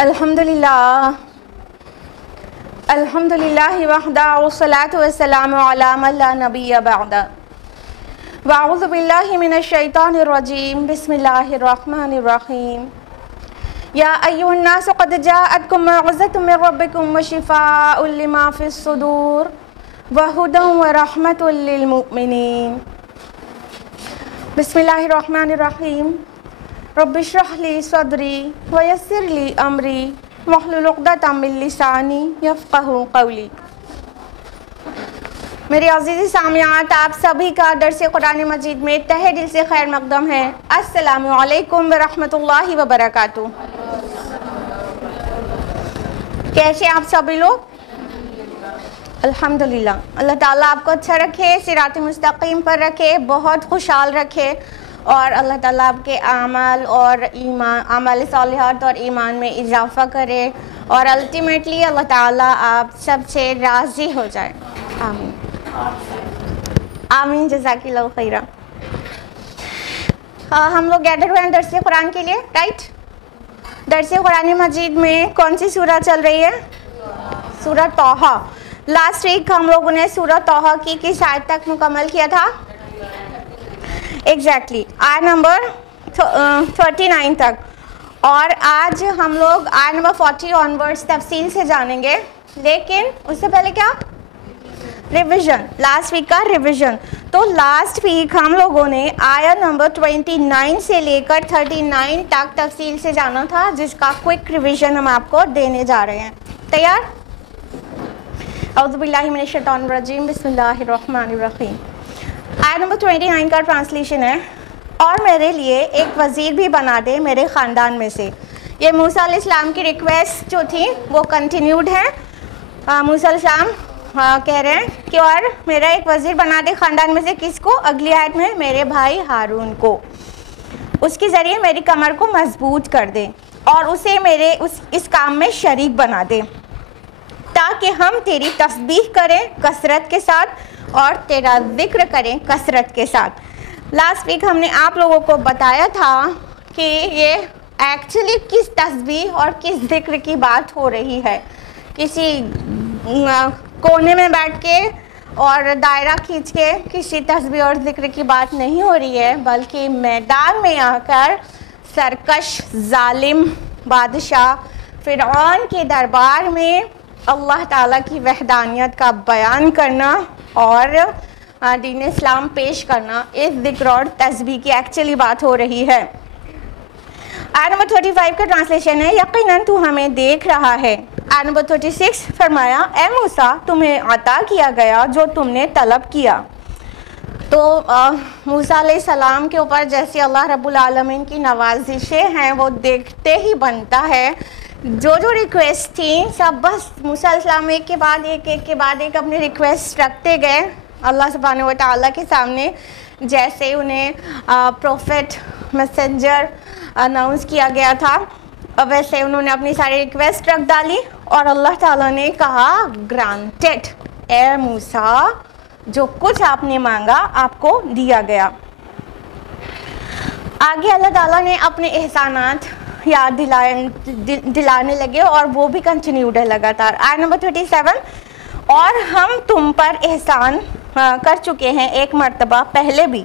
الحمدللہ وحدہ والصلاة والسلام علی من لا نبی بعدہ واعوذ باللہ من الشیطان الرجیم بسم اللہ الرحمن الرحیم یا ایھا الناس قد جاءتکم موعظۃ من ربکم وشفاء لما فی الصدور وہدی ورحمۃ للمؤمنین۔ بسم اللہ الرحمن الرحیم۔ رب اشرح لی صدری ویسر لی امری واحلل عقدۃ من لسانی یفقہوا قولی۔ میرے عزیز سامعات، آپ سبھی کا درس قرآن مجید میں تہہ دل سے خیر مقدم ہے۔ السلام علیکم ورحمۃ اللہ وبرکاتہ۔ کیسے آپ سبھی لوگ؟ الحمدللہ۔ اللہ تعالیٰ آپ کو اچھا رکھے، صراط مستقیم پر رکھے، بہت خوشحال رکھے، اور اللہ تعالیٰ آپ کے اعمال اور ایمان، اعمال صالحات اور ایمان میں اضافہ کرے، اور الٹیمیٹلی اللہ تعالیٰ آپ سب سے راضی ہو جائے۔ آمین آمین، جزاک اللہ خیرہ۔ ہم لوگ گیدر ہوئے ہیں درس قرآن کے لیے، رائٹ؟ درس قرآن مجید میں کون سی سورہ چل رہی ہے؟ سورہ طٰہٰ۔ لاسٹ ویک ہم لوگوں نے سورہ طٰہٰ کی کس آیت تک مکمل کیا تھا؟ ایگزیکٹلی آیت نمبر 39 تک، اور آج ہم لوگ آیت نمبر 40 آنورڈس تفصیل سے جانیں گے، لیکن اس سے پہلے کیا؟ ریویژن، لاسٹ ویک کا ریویژن۔ تو لاسٹ ویک ہم لوگوں نے آیت نمبر 29 سے لے کر 39 تک تفصیل سے جانا تھا، جس کا کوئک ریویژن ہم آپ کو دینے جا رہے ہیں۔ تیار؟ اعوذ باللہ من الشیطان الرجیم، بسم اللہ الرحمن الرحیم۔ آیت نمبر 29 کا ٹرانسلیشن ہے، اور میرے لیے ایک وزیر بھی بنا دے میرے خاندان میں سے۔ یہ موسیٰ علیہ السلام کی ریکویسٹ جو تھی وہ کنٹینیوڈ ہے۔ موسیٰ علیہ السلام کہہ رہے ہیں کہ اور میرا ایک وزیر بنا دے خاندان میں سے، کس کو؟ اگلی آیت میں میرے بھائی ہارون کو، اس کے ذریعے میری کمر کو مضبوط کر دے اور اسے میرے اس کام میں شریک بنا دے، تاکہ ہم تیری تسبیح کریں کثرت کے ساتھ اور تیرا ذکر کریں کثرت کے ساتھ۔ لاسٹ ویک ہم نے آپ لوگوں کو بتایا تھا کہ یہ ایکچولی کس تسبیح اور کس ذکر کی بات ہو رہی ہے۔ کسی کونے میں بیٹھ کے اور دائرہ کھینچ کے کسی تسبیح اور ذکر کی بات نہیں ہو رہی ہے، بلکہ میدان میں آ کر سرکش ظالم بادشاہ فرعون کے دربار میں اللہ تعالیٰ کی وحدانیت کا بیان کرنا اور دین اسلام پیش کرنا، اس ذکر اور تسبیح کی ایکچولی بات ہو رہی ہے۔ آیت نمبر 35 کا ٹرانسلیشن ہے، یقیناً تو ہمیں دیکھ رہا ہے۔ آیت نمبر 36 فرمایا، اے موسیٰ تمہیں عطا کیا گیا جو تم نے طلب کیا۔ تو موسیٰ علیہ السلام کے اوپر جیسے اللہ رب العالمین کی نوازشیں ہیں وہ دیکھتے ہی بنتا ہے۔ جو ریکویسٹ تھیں سب بس موسیٰ علیہ السلام ایک کے بعد ایک اپنے ریکویسٹ رکھتے گئے اللہ سبحانہ و تعالیٰ کے سامنے، جیسے انہیں پروفٹ میسنجر اناؤنس کیا گیا تھا، ویسے انہوں نے اپنی ساری ریکویسٹ رکھ ڈالی، اور اللہ تعالیٰ نے کہا گرانٹڈ، اے موسیٰ جو کچھ آپ نے مانگا آپ کو دیا گیا۔ آگے اللہ تعالیٰ نے اپنے احسانات یاد دلانے لگے، اور وہ بھی کنٹینیوڈ ہے لگاتار۔ آیت نمبر 37، اور ہم تم پر احسان کر چکے ہیں ایک مرتبہ پہلے بھی،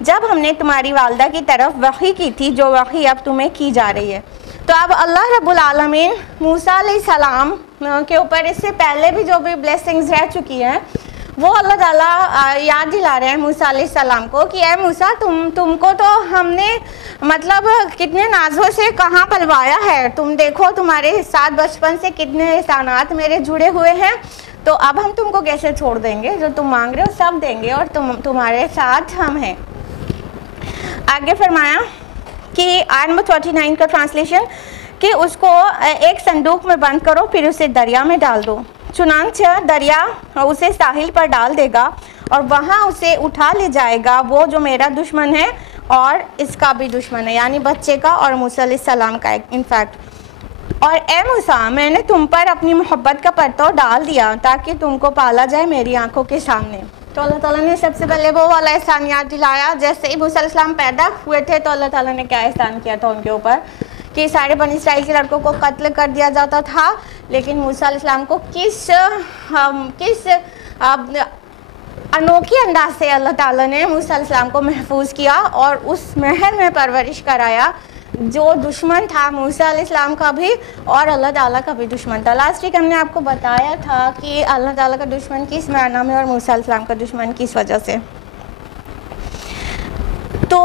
جب ہم نے تمہاری والدہ کی طرف وحی کی تھی جو وحی اب تمہیں کی جا رہی ہے۔ تو اب اللہ رب العالمین موسیٰ علیہ السلام کے اوپر اس سے پہلے بھی جو بھی بلیسنگز رہ چکی ہیں وہ اللہ تعالیٰ یاد دلا رہے ہیں موسیٰ علیہ السلام کو کہ اے موسیٰ تم کو تو ہم نے مطلب کتنے نازوں سے کہاں پلوایا ہے، تم دیکھو تمہارے ساتھ بچپن سے کتنے احسانات میرے جڑے ہوئے ہیں، تو اب ہم تم کو کیسے چھوڑ دیں گے، جو تم مانگ رہے ہو سب دیں گے، اور تمہارے ساتھ ہم ہیں۔ آگے فرمایا کہ آیت نمبر 39 کا ٹرانسلیشن کہ اس کو ایک صندوق میں بند کرو، پھر اسے دریا میں ڈال دو، چنانچہ دریا اسے ساحل پر ڈال دے گا اور وہاں اسے اٹھا لے جائے گا وہ جو میرا دشمن ہے اور اس کا بھی دشمن ہے، یعنی بچے کا اور موسیٰ علیہ السلام کا انفیکٹ۔ اور اے موسیٰ میں نے تم پر اپنی محبت کا پرتو ڈال دیا تاکہ تم کو پالا جائے میری آنکھوں کے سامنے۔ تو اللہ تعالیٰ نے سب سے پہلے وہ والا احسان یاد دلایا، جیسے ہی موسیٰ علیہ السلام پیدا ہوئے تھے تو اللہ تعالیٰ نے کیا احسان کیا تھا ان کے اوپر کہ سارے بنی اسرائیل کے لڑکوں کو قتل کر دیا جاتا تھا، لیکن موسیٰ علیہ السلام کو کس انوکھے انداز سے اللہ تعالیٰ نے موسیٰ علیہ السلام کو محفوظ کیا اور اس محل میں پرورش کرایا جو دشمن تھا موسیٰ علیہ السلام کا بھی اور اللہ تعالیٰ کا بھی دشمن تھا۔ لاسٹ ویک ہم نے آپ کو بتایا تھا کہ اللہ تعالیٰ کا دشمن کس معنی میں اور موسیٰ علیہ السلام کا دشمن کس وجہ سے۔ تو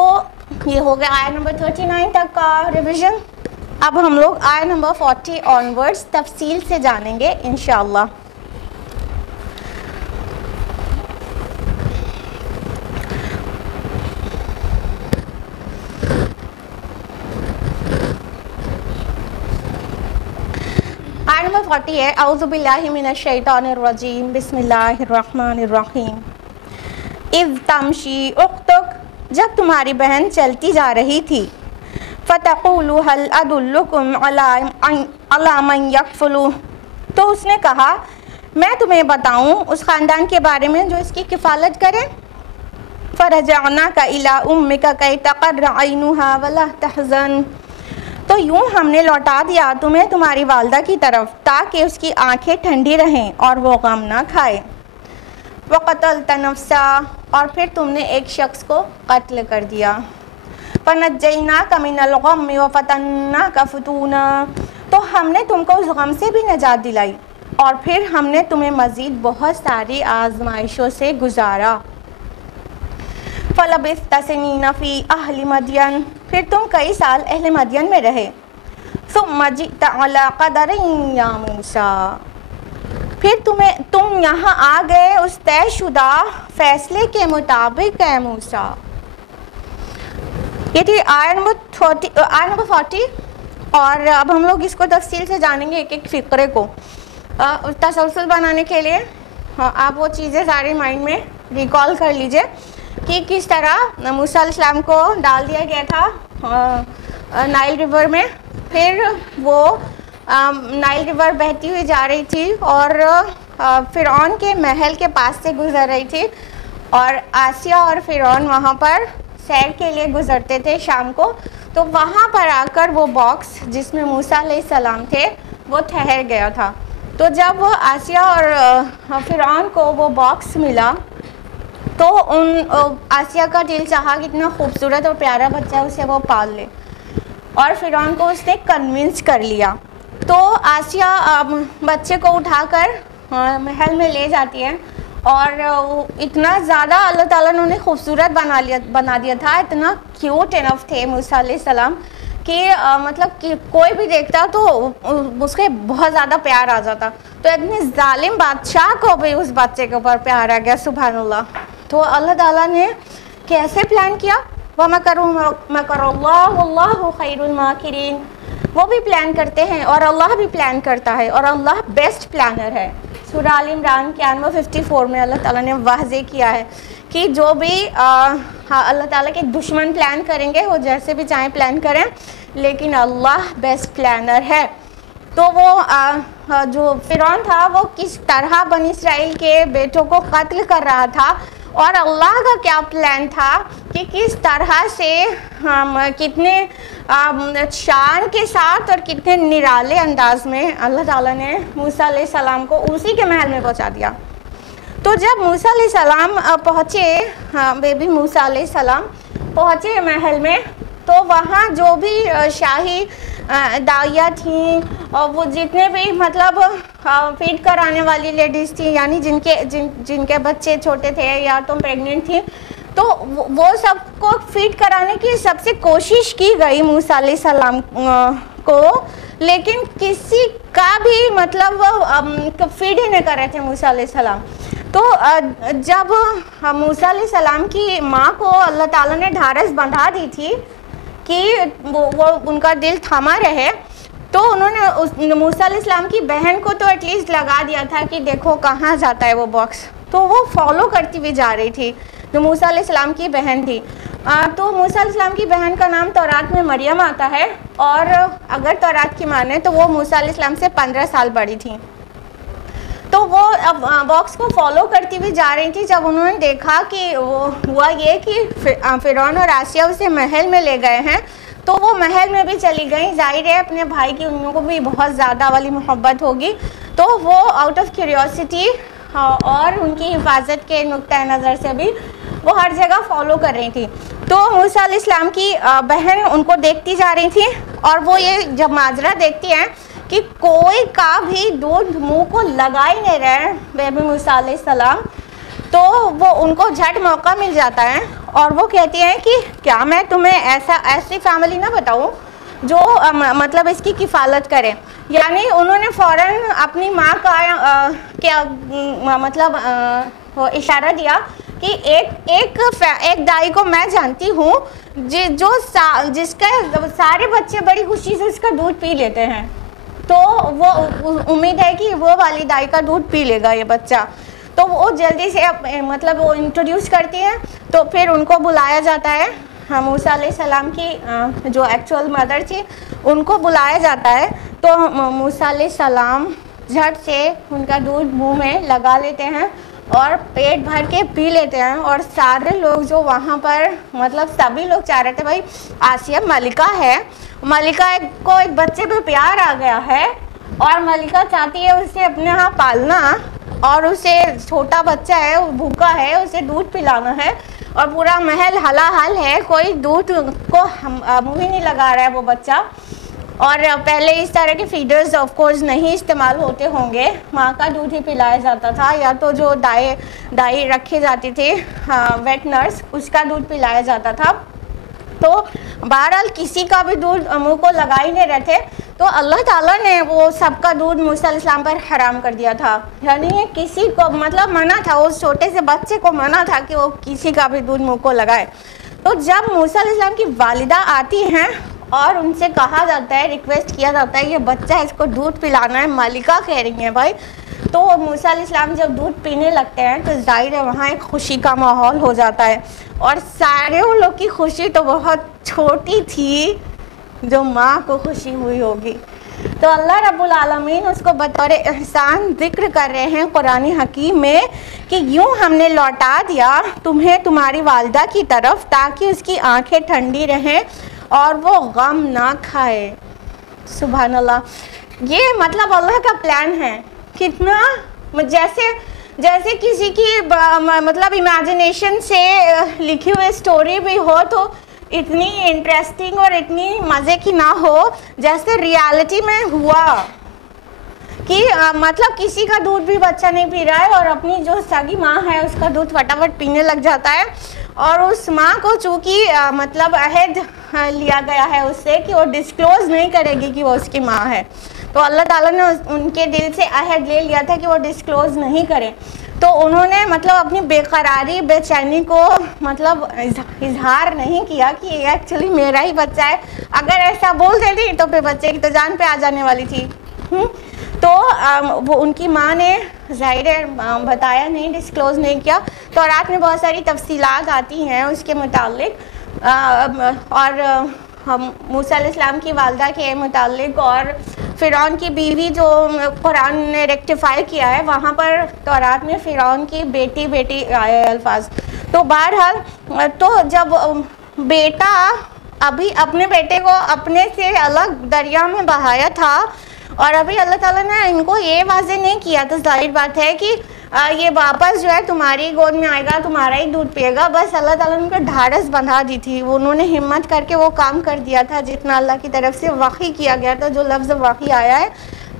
یہ ہو گیا آیت نمبر 39 تک کا ریویژن۔ اب ہم لوگ آیت نمبر 40 آنورڈز تفصیل سے جانیں گے انشاءاللہ۔ آیت نمبر 40 ہے اعوذ باللہ من الشیطان الرجیم بسم اللہ الرحمن الرحیم۔ اذ تمشی اختک، جب تمہاری بہن چلتی جا رہی تھی، فَتَقُولُ هَلْ أَدُلُّكُمْ عَلَىٰ مَنْ يَكْفُلُهُ، تو اس نے کہا میں تمہیں بتاؤں اس خاندان کے بارے میں جو اس کی کفالت کرے۔ فَرَجَعْنَاكَ إِلَىٰ أُمِّكَ كَيْ تَقَرَّ عَيْنُهَا وَلَا تَحْزَنَ، تو یوں ہم نے لوٹا دیا تمہیں تمہاری والدہ کی طرف تاکہ اس کی آنکھیں ٹھنڈی رہیں اور وہ غم نہ کھائے۔ وَقَتَلْتَ نَفْسًا، اور پھر تم نے ایک شخص کو قتل کر دیا۔ فَنَجَّيْنَاكَ مِنَ الْغَمِّ وَفَتَنَّاكَ فُتُونًا، تو ہم نے تم کو اس غم سے بھی نجات دلائی اور پھر ہم نے تمہیں مزید بہت ساری آزمائشوں سے گزارا۔ فَلَبِثْتَ سِنِينَ فِي أَهْلِ مَدْيَنَ، پھر تم کئی سال اہل مدین میں رہے۔ ثُمَّ جِئْتَ عَلَىٰ قَدَرٍ يَا مُوسَىٰ، پھر تم یہاں آ گئے اس طے شدہ فیصلے کے مطابق اے موسیٰ۔ یہ تھی آیت نمبر 40، اور اب ہم لوگ اس کو تفصیل سے جانیں گے ایک ایک فقرے کو۔ تسلسل بنانے کے لیے آپ وہ چیزیں ساری مائنڈ میں ریکال کر لیجئے کہ کس طرح موسیٰ علیہ السلام کو ڈال دیا گیا تھا نائل ریور میں، پھر وہ نائل ریور بہتی ہوئی جا رہی تھی اور فرعون کے محل کے پاس سے گزر رہی تھی، اور آسیہ اور فرعون وہاں پر سیر کے لیے گزرتے تھے شام کو، تو وہاں پر آ کر وہ باکس جس میں موسیٰ علیہ السلام تھے وہ ٹھہر گیا تھا۔ تو جب وہ آسیہ اور فرعون کو وہ باکس ملا تو آسیہ کا دل چاہا کہ اتنا خوبصورت اور پیارا بچہ اسے وہ پال لے، اور فرعون کو اس نے کنونس کر لیا۔ تو آسیہ بچے کو اٹھا کر محل میں لے جاتی ہے، اور اتنا زیادہ اللہ تعالیٰ نے انہیں خوبصورت بنا دیا تھا، اتنا کیوٹ انف تھے موسیٰ علیہ السلام کہ مطلب کہ کوئی بھی دیکھتا تو اس کے بہت زیادہ پیار آ جاتا۔ تو اتنے ظالم بادشاہ کو بھی اس بچے کے اوپر پیار آ گیا، سبحان اللہ۔ تو اللہ تعالیٰ نے کیسے پلان کیا؟ وَمَكَرُوا مَكَرَ اللَّهُ وَاللَّهُ خَيْرُ الْمَاكِرِينَ، وہ بھی پلان کرتے ہیں اور اللہ بھی پلان کرتا ہے، اور اللہ بیسٹ پلانر ہے۔ سورہ آل عمران کے نمبر 54 میں اللہ تعالیٰ نے واضح کیا ہے کہ جو بھی اللہ تعالیٰ کے دشمن پلان کریں گے وہ جیسے بھی چاہیں پلان کریں، لیکن اللہ بیسٹ پلانر ہے۔ تو وہ جو فرعون تھا وہ کس طرح بنی اسرائیل کے بیٹوں کو قتل کر رہا تھا، اور اللہ کا کیا پلان تھا کہ کس طرح سے کتنے شان کے ساتھ اور کتنے نرالے انداز میں اللہ تعالیٰ نے موسیٰ علیہ السلام کو اسی کے محل میں پہنچا دیا۔ تو جب موسیٰ علیہ السلام پہنچے، بیبی موسیٰ علیہ السلام پہنچے محل میں، تو وہاں جو بھی شاہی داعیہ تھیں اور وہ جتنے بھی مطلب فیڈ کرانے والی لیڈیز تھیں، یعنی جن کے بچے چھوٹے تھے یا تو پریگننٹ تھیں، تو وہ سب کو فیڈ کرانے کی سب سے کوشش کی گئی موسیٰ علیہ السلام کو، لیکن کسی کا بھی مطلب فیڈ ہی نہیں کر رہے تھے موسیٰ علیہ السلام۔ تو جب موسیٰ علیہ السلام کی ماں کو اللہ تعالیٰ نے ڈھارس بندھا دی تھی کہ وہ ان کا دل تھما رہے، تو انہوں نے موسیٰ علیہ السلام کی بہن کو تو ایٹ لیسٹ لگا دیا تھا کہ دیکھو کہاں جاتا ہے وہ باکس، تو وہ فالو کرتی ہوئی جا رہی تھی، جو موسیٰ علیہ السلام کی بہن تھی۔ تو موسیٰ علیہ السلام کی بہن کا نام تورات میں مریم آتا ہے، اور اگر تورات کی مانے تو وہ موسیٰ علیہ السلام سے 15 سال بڑی تھیں۔ تو وہ باکس کو فالو کرتی ہوئی جا رہی تھی۔ جب انہوں نے دیکھا کہ وہ ہوا یہ کہ فرعون اور آسیہ اسے محل میں لے گئے ہیں، تو وہ محل میں بھی چلی گئیں. ظاہر ہے اپنے بھائی کی ان کو بھی بہت زیادہ والی محبت ہوگی, تو وہ آؤٹ آف کیوریوسٹی اور ان کی حفاظت کے نقطۂ نظر سے بھی وہ ہر جگہ فالو کر رہی تھی. تو موسیٰ علیہ السلام کی بہن ان کو دیکھتی جا رہی تھی, اور وہ یہ جب ماجرا دیکھتی ہیں کہ کوئی کا بھی دودھ منہ کو لگا ہی نہیں رہے بیبی موسیٰ علیہ السلام, تو وہ ان کو جھٹ موقع مل جاتا ہے, اور وہ کہتی ہیں کہ کیا میں تمہیں ایسی فیملی نہ بتاؤں جو مطلب اس کی کفالت کرے. یعنی انہوں نے فوراً اپنی ماں کا کیا مطلب اشارہ دیا کہ ایک دائی کو میں جانتی ہوں جس کا سارے بچے بڑی خوشی سے اس کا دودھ پی لیتے ہیں, تو وہ امید ہے کہ وہ والی دائی کا دودھ پی لے گا یہ بچہ. تو وہ جلدی سے مطلب وہ انٹروڈیوس کرتی ہیں, تو پھر ان کو بلایا جاتا ہے, موسیٰ علیہ السلام کی جو ایکچوئل مدر تھی ان کو بلایا جاتا ہے. تو موسیٰ علیہ السلام جھٹ سے ان کا دودھ منہ میں لگا لیتے ہیں اور پیٹ بھر کے پی لیتے ہیں, اور سارے لوگ جو وہاں پر مطلب سبھی لوگ چاہ رہے تھے بھائی آسیہ ملکہ ہے, ملکہ کو ایک بچے پہ پیار آ گیا ہے اور ملکہ چاہتی ہے اسے اپنے یہاں پالنا, اور اسے چھوٹا بچہ ہے وہ بھوکا ہے اسے دودھ پلانا ہے, اور پورا محل ہلا حل ہے, کوئی دودھ کو منہ ہی نہیں لگا رہا ہے وہ بچہ. اور پہلے اس طرح کے فیڈرز آف کورس نہیں استعمال ہوتے ہوں گے, ماں کا دودھ ہی پلایا جاتا تھا, یا تو جو دائی رکھی جاتی تھی ویٹ نرس اس کا دودھ پلایا جاتا تھا. تو بہرحال کسی کا بھی دودھ منہ کو لگا ہی نہیں رہتے, تو اللہ تعالیٰ نے وہ سب کا دودھ موسیٰ علیہ السلام پر حرام کر دیا تھا. یعنی کسی کو مطلب منع تھا, اس چھوٹے سے بچے کو منع تھا کہ وہ کسی کا بھی دودھ منہ کو لگائے. تو جب موسیٰ علیہ السلام کی والدہ آتی ہیں اور ان سے کہا جاتا ہے, ریکویسٹ کیا جاتا ہے یہ بچہ ہے اس کو دودھ پلانا ہے, ملکہ کہہ رہی ہیں بھائی, تو موسیٰ علیہ السلام جب دودھ پینے لگتے ہیں تو ظاہر ہے وہاں ایک خوشی کا ماحول ہو جاتا ہے, اور سارے ان لوگ کی خوشی تو بہت چھوٹی تھی جو ماں کو خوشی ہوئی ہوگی. تو اللہ رب العالمین اس کو بطور احسان ذکر کر رہے ہیں قرآن حکیم میں کہ یوں ہم نے لوٹا دیا تمہیں تمہاری والدہ کی طرف تاکہ اس کی آنکھیں ٹھنڈی رہیں اور وہ غم نہ کھائے. سبحان اللہ, یہ مطلب اللہ کا پلان ہے. کتنا جیسے کسی کی مطلب امیجنیشن سے لکھی ہوئی سٹوری بھی ہو تو اتنی انٹرسٹنگ اور اتنی مزے کی نہ ہو جیسے ریالٹی میں ہوا کہ مطلب کسی کا دودھ بھی بچہ نہیں پی رہا ہے, اور اپنی جو سگی ماں ہے اس کا دودھ فٹافٹ پینے لگ جاتا ہے, اور اس ماں کو چونکہ مطلب عہد لیا گیا ہے اس سے کہ وہ ڈسکلوز نہیں کرے گی کہ وہ اس کی ماں ہے, تو اللہ تعالیٰ نے ان کے دل سے عہد لے لیا تھا کہ وہ ڈسکلوز نہیں کریں. تو انہوں نے مطلب اپنی بے قراری بے چینی کو مطلب اظہار نہیں کیا کہ یہ ایکچولی میرا ہی بچہ ہے. اگر ایسا بول دیتی تو پھر بچے کی تو جان پہ آ جانے والی تھی. تو وہ ان کی ماں نے ظاہر ہے بتایا نہیں, ڈسکلوز نہیں کیا. تو رات میں بہت ساری تفصیلات آتی ہیں اس کے متعلق, اور موسیٰ علیہ السلام کی والدہ کے متعلق, اور فرعون کی بیوی جو قرآن نے ریکٹیفائی کیا ہے وہاں پر تورات میں فرعون کی بیٹی آئے الفاظ. تو بہرحال تو جب بیٹا ابھی اپنے بیٹے کو اپنے سے الگ دریا میں بہایا تھا اور ابھی اللہ تعالیٰ نے ان کو یہ واضح نہیں کیا, تو ظاہر بات ہے کہ یہ واپس جو ہے تمہاری گود میں آئے گا, تمہارا ہی دودھ پیے گا. بس اللہ تعالیٰ نے ان کو ڈھارس بندھا دی تھی, انہوں نے ہمت کر کے وہ کام کر دیا تھا جتنا اللہ کی طرف سے وحی کیا گیا تھا. جو لفظ وحی آیا ہے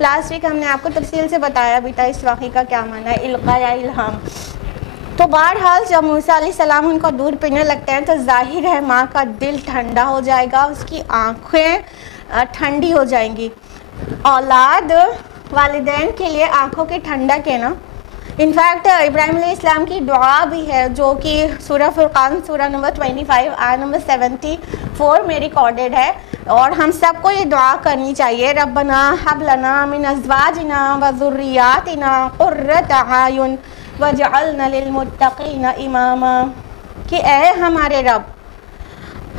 لاسٹ ویک ہم نے آپ کو تفصیل سے بتایا بھی تھا اس وحی کا کیا معنی ہے, القاء یا الہام. تو بہرحال جب موسیٰ علیہ السلام ان کو دودھ پینے لگتے ہیں تو ظاہر ہے ماں کا دل ٹھنڈا ہو جائے گا, اس کی آنکھیں ٹھنڈی ہو جائیں گی. اولاد والدین کے لیے آنکھوں کی ٹھنڈک ہے نا. انفیکٹ ابراہیم علیہ السلام کی دعا بھی ہے جو کہ سورہ فرقان سورہ نمبر 25 آیت نمبر 74 میں ریکارڈڈ ہے, اور ہم سب کو یہ دعا کرنی چاہیے. ربنا ہب لنا من ازواجنا وذریاتنا قرۃ اعین واجعلنا للمتقین اماما, کہ اے ہمارے رب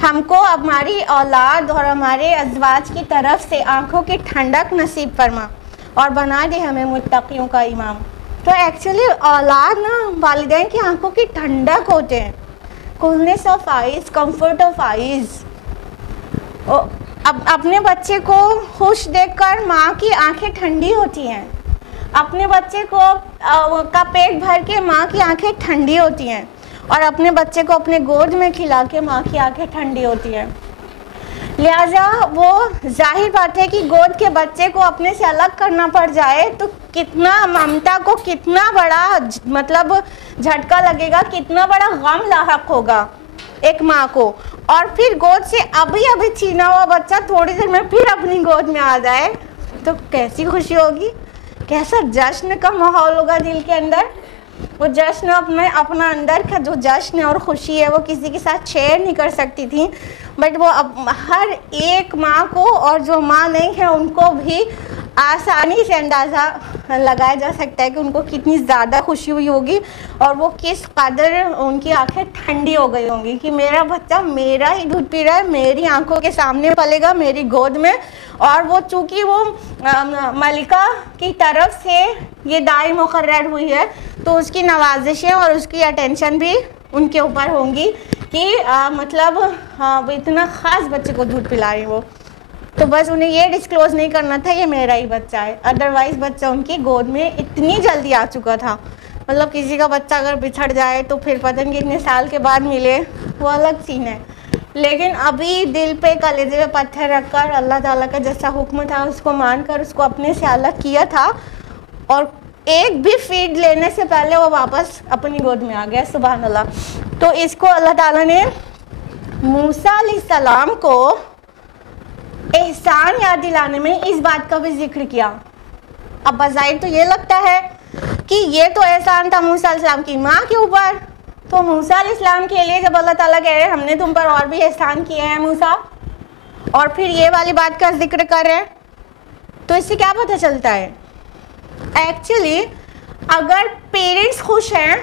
ہم کو ہماری اولاد اور ہمارے ازواج کی طرف سے آنکھوں کی ٹھنڈک نصیب فرما اور بنا دے ہمیں متقیوں کا امام. تو ایکچولی اولاد نا والدین کی آنکھوں کی ٹھنڈک ہوتے ہیں, coolness of eyes, comfort of eyes. اپنے بچے کو خوش دیکھ کر ماں کی آنکھیں ٹھنڈی ہوتی ہیں، اپنے بچے کو کا پیٹ بھر کے ماں کی آنکھیں ٹھنڈی ہوتی ہیں، اور اپنے بچے کو اپنے گود میں کھلا کے ماں کی آنکھیں ٹھنڈی ہوتی ہیں۔ لہٰذا وہ ظاہر بات ہے کہ گود کے بچے کو اپنے سے الگ کرنا پڑ جائے تو کتنا ممتا کو کتنا بڑا مطلب جھٹکا لگے گا، کتنا بڑا غم لاحق ہوگا ایک ماں کو، اور پھر گود سے ابھی چھینا ہوا بچہ تھوڑی دیر میں پھر اپنی گود میں آ جائے تو کیسی خوشی ہوگی، کیسا جشن کا ماحول ہوگا دل کے اندر۔ وہ جشن اپنا اندر کا جو جشن اور خوشی ہے وہ کسی کے ساتھ شیئر نہیں کر سکتی تھی، بٹ وہ ہر ایک ماں کو اور جو ماں نہیں ہے ان کو بھی آسانی سے اندازہ لگایا جا سکتا ہے کہ ان کو کتنی زیادہ خوشی ہوئی ہوگی، اور وہ کس قدر ان کی آنکھیں ٹھنڈی ہو گئی ہوں گی کہ میرا بچہ میرا ہی دودھ پی رہا ہے، میری آنکھوں کے سامنے پلے گا، میری گود میں، اور وہ چونکہ وہ ملکہ کی طرف سے یہ دائی مقرر ہوئی ہے تو اس کی نوازشیں اور اس کی اٹینشن بھی ان کے اوپر ہوں گی کہ مطلب وہ اتنا خاص بچے کو دودھ پلا رہی وہ، تو بس انہیں یہ ڈسکلوز نہیں کرنا تھا یہ میرا ہی بچہ ہے، ادروائز بچہ ان کی گود میں اتنی جلدی آ چکا تھا۔ مطلب کسی کا بچہ اگر بچھڑ جائے تو پھر پتہ نہیں کتنے سال کے بعد ملے، وہ الگ سین ہے، لیکن ابھی دل پہ کلیجے پہ پتھر رکھ کر اللہ تعالیٰ کا جیسا حکم تھا اس کو مان کر اس کو اپنے سے الگ کیا تھا، اور ایک بھی فیڈ لینے سے پہلے وہ واپس اپنی گود میں آ گیا، سبحان اللہ۔ تو اس کو اللہ تعالیٰ نے موسیٰ علیہ السلام کو احسان یاد دلانے میں اس بات کا بھی ذکر کیا۔ اب بظاہر تو یہ لگتا ہے کہ یہ تو احسان تھا موسیٰ علیہ السلام کی ماں کے اوپر، تو موسیٰ علیہ السلام کے لیے جب اللہ تعالیٰ کہہ رہے ہیں ہم نے تم پر اور بھی احسان کیے ہیں موسیٰ، اور پھر یہ والی بات کا ذکر کر رہے ہیں، تو اس سے کیا پتہ چلتا ہے؟ ایکچولی اگر پیرنٹس خوش ہیں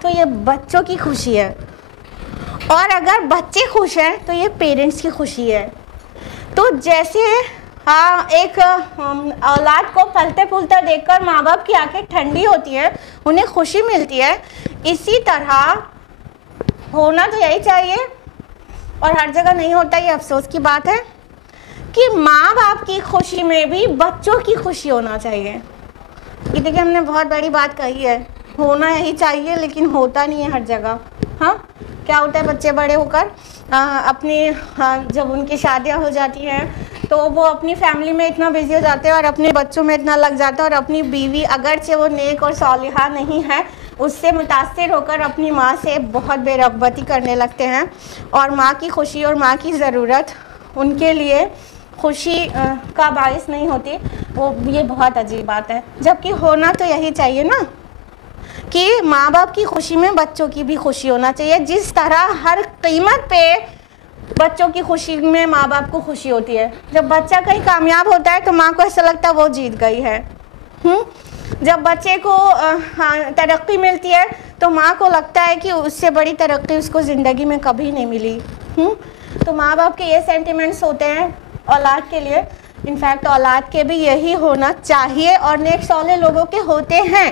تو یہ بچوں کی خوشی ہے، اور اگر بچے خوش ہیں تو یہ پیرنٹس کی خوشی ہے۔ تو جیسے ایک اولاد کو پلتے پھولتا دیکھ کر ماں باپ کی آنکھیں ٹھنڈی ہوتی ہیں، انہیں خوشی ملتی ہے، اسی طرح ہونا تو یہی چاہیے، اور ہر جگہ نہیں ہوتا، یہ افسوس کی بات ہے کہ ماں باپ کی خوشی میں بھی بچوں کی خوشی ہونا چاہیے۔ یہ دیکھیں ہم نے بہت بڑی بات کہی ہے، ہونا یہی چاہیے لیکن ہوتا نہیں ہے ہر جگہ۔ ہاں کیا ہوتا ہے، بچے بڑے ہو کر اپنی جب ان کی شادیاں ہو جاتی ہیں تو وہ اپنی فیملی میں اتنا بزی ہو جاتے ہیں اور اپنے بچوں میں اتنا لگ جاتا ہے، اور اپنی بیوی اگرچہ وہ نیک اور صالحہ نہیں ہے اس سے متاثر ہو کر اپنی ماں سے بہت بے رغبتی کرنے لگتے ہیں، اور ماں کی خوشی اور ماں کی ضرورت ان کے لیے خوشی کا باعث نہیں ہوتی۔ وہ یہ بہت عجیب بات ہے، جبکہ ہونا تو یہی چاہیے نا کہ ماں باپ کی خوشی میں بچوں کی بھی خوشی ہونا چاہیے، جس طرح ہر قیمت پہ بچوں کی خوشی میں ماں باپ کو خوشی ہوتی ہے۔ جب بچہ کہیں کامیاب ہوتا ہے تو ماں کو ایسا لگتا ہے وہ جیت گئی ہے، جب بچے کو ترقی ملتی ہے تو ماں کو لگتا ہے کہ اس سے بڑی ترقی اس کو زندگی میں کبھی نہیں ملی۔ تو ماں باپ کے یہ سینٹیمنٹس ہوتے ہیں اولاد کے لیے، انفیکٹ اولاد کے بھی یہی ہونا چاہیے، اور نیک صالح لوگوں کے ہوتے ہیں۔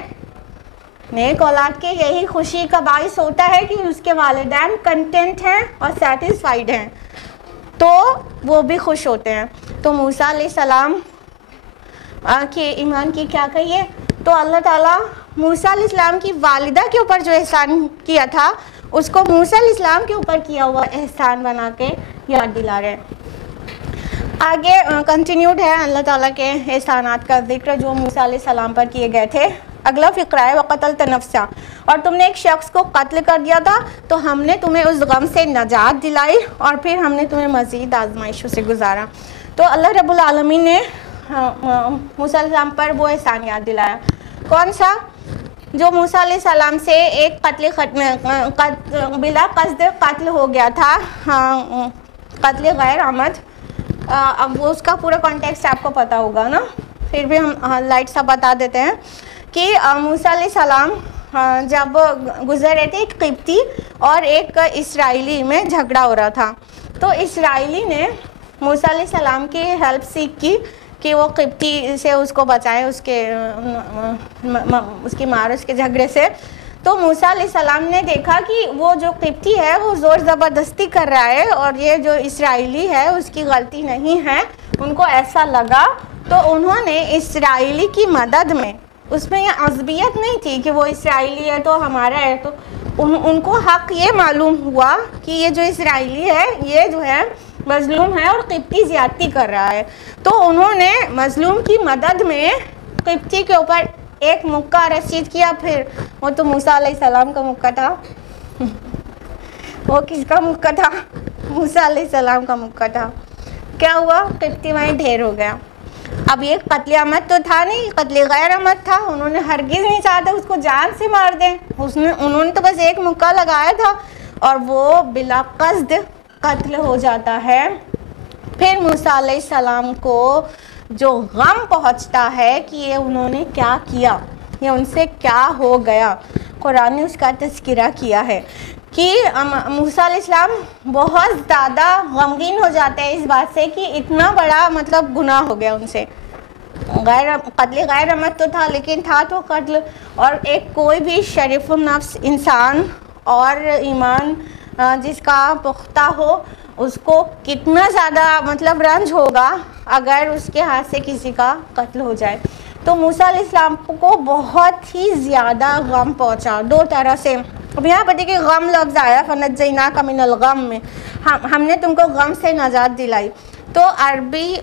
نیک اولاد کے یہی خوشی کا باعث ہوتا ہے کہ اس کے والدین کنٹینٹ ہیں اور سیٹسفائیڈ ہیں، تو وہ بھی خوش ہوتے ہیں۔ تو موسیٰ علیہ السلام کے ایمان کی کیا کہیے، تو اللہ تعالیٰ موسیٰ علیہ السلام کی والدہ کے اوپر جو احسان کیا تھا اس کو موسیٰ علیہ السلام کے اوپر کیا ہوا احسان بنا کے یاد دلا رہے ہیں۔ آگے کنٹینیوڈ ہے اللہ تعالیٰ کے احسانات کا ذکر جو موسیٰ علیہ السلام پر کیے گئے تھے۔ اگلا فقرہ ہے وَقَتَلْتَ نَفْسًا، اور تم نے ایک شخص کو قتل کر دیا تھا تو ہم نے تمہیں اس غم سے نجات دلائی اور پھر ہم نے تمہیں مزید آزمائشوں سے گزارا۔ تو اللہ رب العالمین نے موسیٰ علیہ السلام پر وہ احسان یاد دلایا، کون سا؟ جو موسیٰ علیہ السلام سے ایک بلا قصد قتل ہو گیا تھا، قتل غیر عمد۔ اب وہ اس کا پورا کانٹیکسٹ آپ کو پتہ ہوگا نا، پھر بھی ہم لائٹ سا بتا دیتے ہیں کہ موسیٰ علیہ السلام جب گزر رہے تھے ایک قبطی اور ایک اسرائیلی میں جھگڑا ہو رہا تھا، تو اسرائیلی نے موسیٰ علیہ السلام کی ہیلپ سیکھ کی کہ وہ قبطی سے اس کو بچائیں اس کی مار اس کے جھگڑے سے۔ تو موسیٰ علیہ السلام نے دیکھا کہ وہ جو قبطی ہے وہ زور زبردستی کر رہا ہے اور یہ جو اسرائیلی ہے اس کی غلطی نہیں ہے. ان کو ایسا لگا تو انہوں نے اسرائیلی کی مدد میں، اس میں یہ عصبیت نہیں تھی کہ وہ اسرائیلی ہے تو ہمارا ہے، تو ان کو حق یہ معلوم ہوا کہ یہ جو اسرائیلی ہے یہ جو ہے مظلوم ہے اور قبطی زیادتی کر رہا ہے. تو انہوں نے مظلوم کی مدد میں قبطی کے اوپر ایک مکہ رسید کیا. پھر وہ تو موسیٰ علیہ السلام کا مکہ تھا. وہ کس کا مکہ تھا؟ موسیٰ علیہ السلام کا مکہ تھا. کیا ہوا؟ قبطی وہیں ڈھیر ہو گیا. اب یہ قتل عمد تو تھا نہیں، قتل غیر عمد تھا. انہوں نے ہرگز نہیں چاہتے اس کو جان سے مار دیں. انہوں نے تو بس ایک مکہ لگایا تھا اور وہ بلا قصد قتل ہو جاتا ہے. پھر موسیٰ علیہ السلام کو جو غم پہنچتا ہے کہ یہ انہوں نے کیا کیا، یہ ان سے کیا ہو گیا، قرآن نے اس کا تذکرہ کیا ہے کہ موسیٰ علیہ السلام بہت زیادہ غمگین ہو جاتے ہیں اس بات سے کہ اتنا بڑا مطلب گناہ ہو گیا ان سے. قتل غیر عمد تو تھا لیکن تھا تو قتل. اور ایک کوئی بھی شریف النفس انسان اور ایمان جس کا پختہ ہو اس کو کتنا زیادہ مطلب رنج ہوگا اگر اس کے ہاتھ سے کسی کا قتل ہو جائے. تو موسیٰ علیہ السلام کو بہت ہی زیادہ غم پہنچا دو طرح سے. اب یہاں پر دیکھیں غم لفظ آیا فنجیناک من الغم میں، ہم نے تم کو غم سے نجات دلائی. تو عربی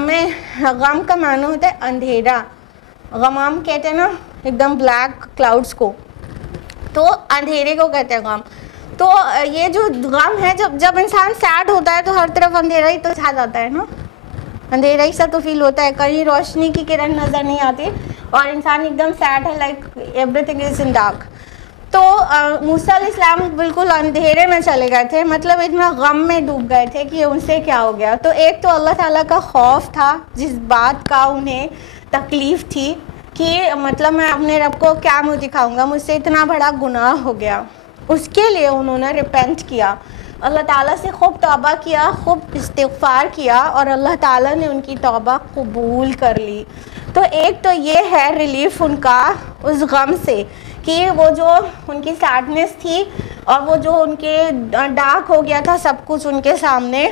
میں غم کا معنی ہوتا ہے اندھیرا. غمام کہتے ہیں نا ایک دم بلیک کلاؤڈس کو، تو اندھیرے کو کہتے ہیں غم. تو یہ جو غم ہے جب انسان سیڈ ہوتا ہے تو ہر طرف اندھیرا ہی تو چھا جاتا ہے نا، اندھیرا ہی سا تو فیل ہوتا ہے، کہیں روشنی کی کرن نظر نہیں آتی اور انسان ایک دم سیڈ ہے، like every thing is in dark. تو موسیٰ علیہ السلام بالکل اندھیرے میں چلے گئے تھے، مطلب اتنا غم میں ڈوب گئے تھے کہ ان سے کیا ہو گیا. تو ایک تو اللہ تعالیٰ کا خوف تھا جس بات کا انہیں تکلیف تھی کہ مطلب میں اپنے رب کو کیا منہ دکھاؤں گا، مجھ سے اتنا بڑا گناہ ہو گیا. اس کے لیے انہوں نے ریپینٹ کیا، اللہ تعالیٰ سے خوب توبہ کیا، خوب استغفار کیا اور اللہ تعالیٰ نے ان کی توبہ قبول کر لی. تو ایک تو یہ ہے ریلیف ان کا اس غم سے کہ وہ جو ان کی سیڈنس تھی اور وہ جو ان کے ڈارک ہو گیا تھا سب کچھ ان کے سامنے،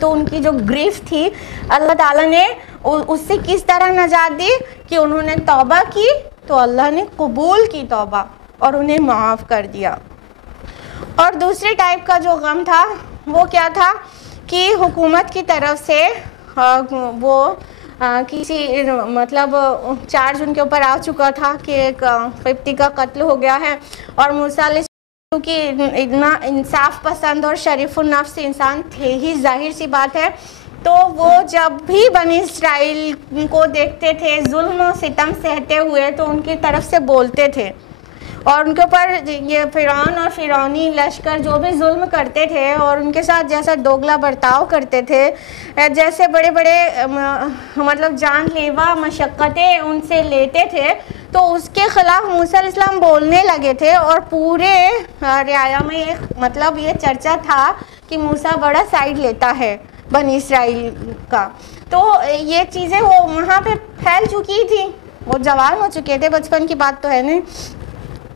تو ان کی جو گریف تھی اللہ تعالیٰ نے اس سے کس طرح نجات دی کہ انہوں نے توبہ کی تو اللہ نے قبول کی توبہ اور انہیں معاف کر دیا. اور دوسرے ٹائپ کا جو غم تھا وہ کیا تھا کہ حکومت کی طرف سے وہ کسی مطلب چارج ان کے اوپر آ چکا تھا کہ ایک قبطی کا قتل ہو گیا ہے اور موسیٰ علیہ السلام کیونکہ اتنا انصاف پسند اور شریف النفس انسان تھے ہی، ظاہر سی بات ہے، تو وہ جب بھی بنی اسرائیل کو دیکھتے تھے ظلم و ستم سہتے ہوئے تو ان کی طرف سے بولتے تھے اور ان کے اوپر یہ فرعون اور فرعونی لشکر جو بھی ظلم کرتے تھے اور ان کے ساتھ جیسا دوگلا برتاؤ کرتے تھے، جیسے بڑے بڑے مطلب جان لیوا مشقتیں ان سے لیتے تھے، تو اس کے خلاف موسیٰ علیہ السلام بولنے لگے تھے. اور پورے رعایا میں ایک مطلب یہ چرچا تھا کہ موسیٰ بڑا سائیڈ لیتا ہے بنی اسرائیل کا. تو یہ چیزیں وہ وہاں پہ پھیل چکی تھی، وہ جوان ہو چکے تھے، بچپن کی بات تو ہے نہیں،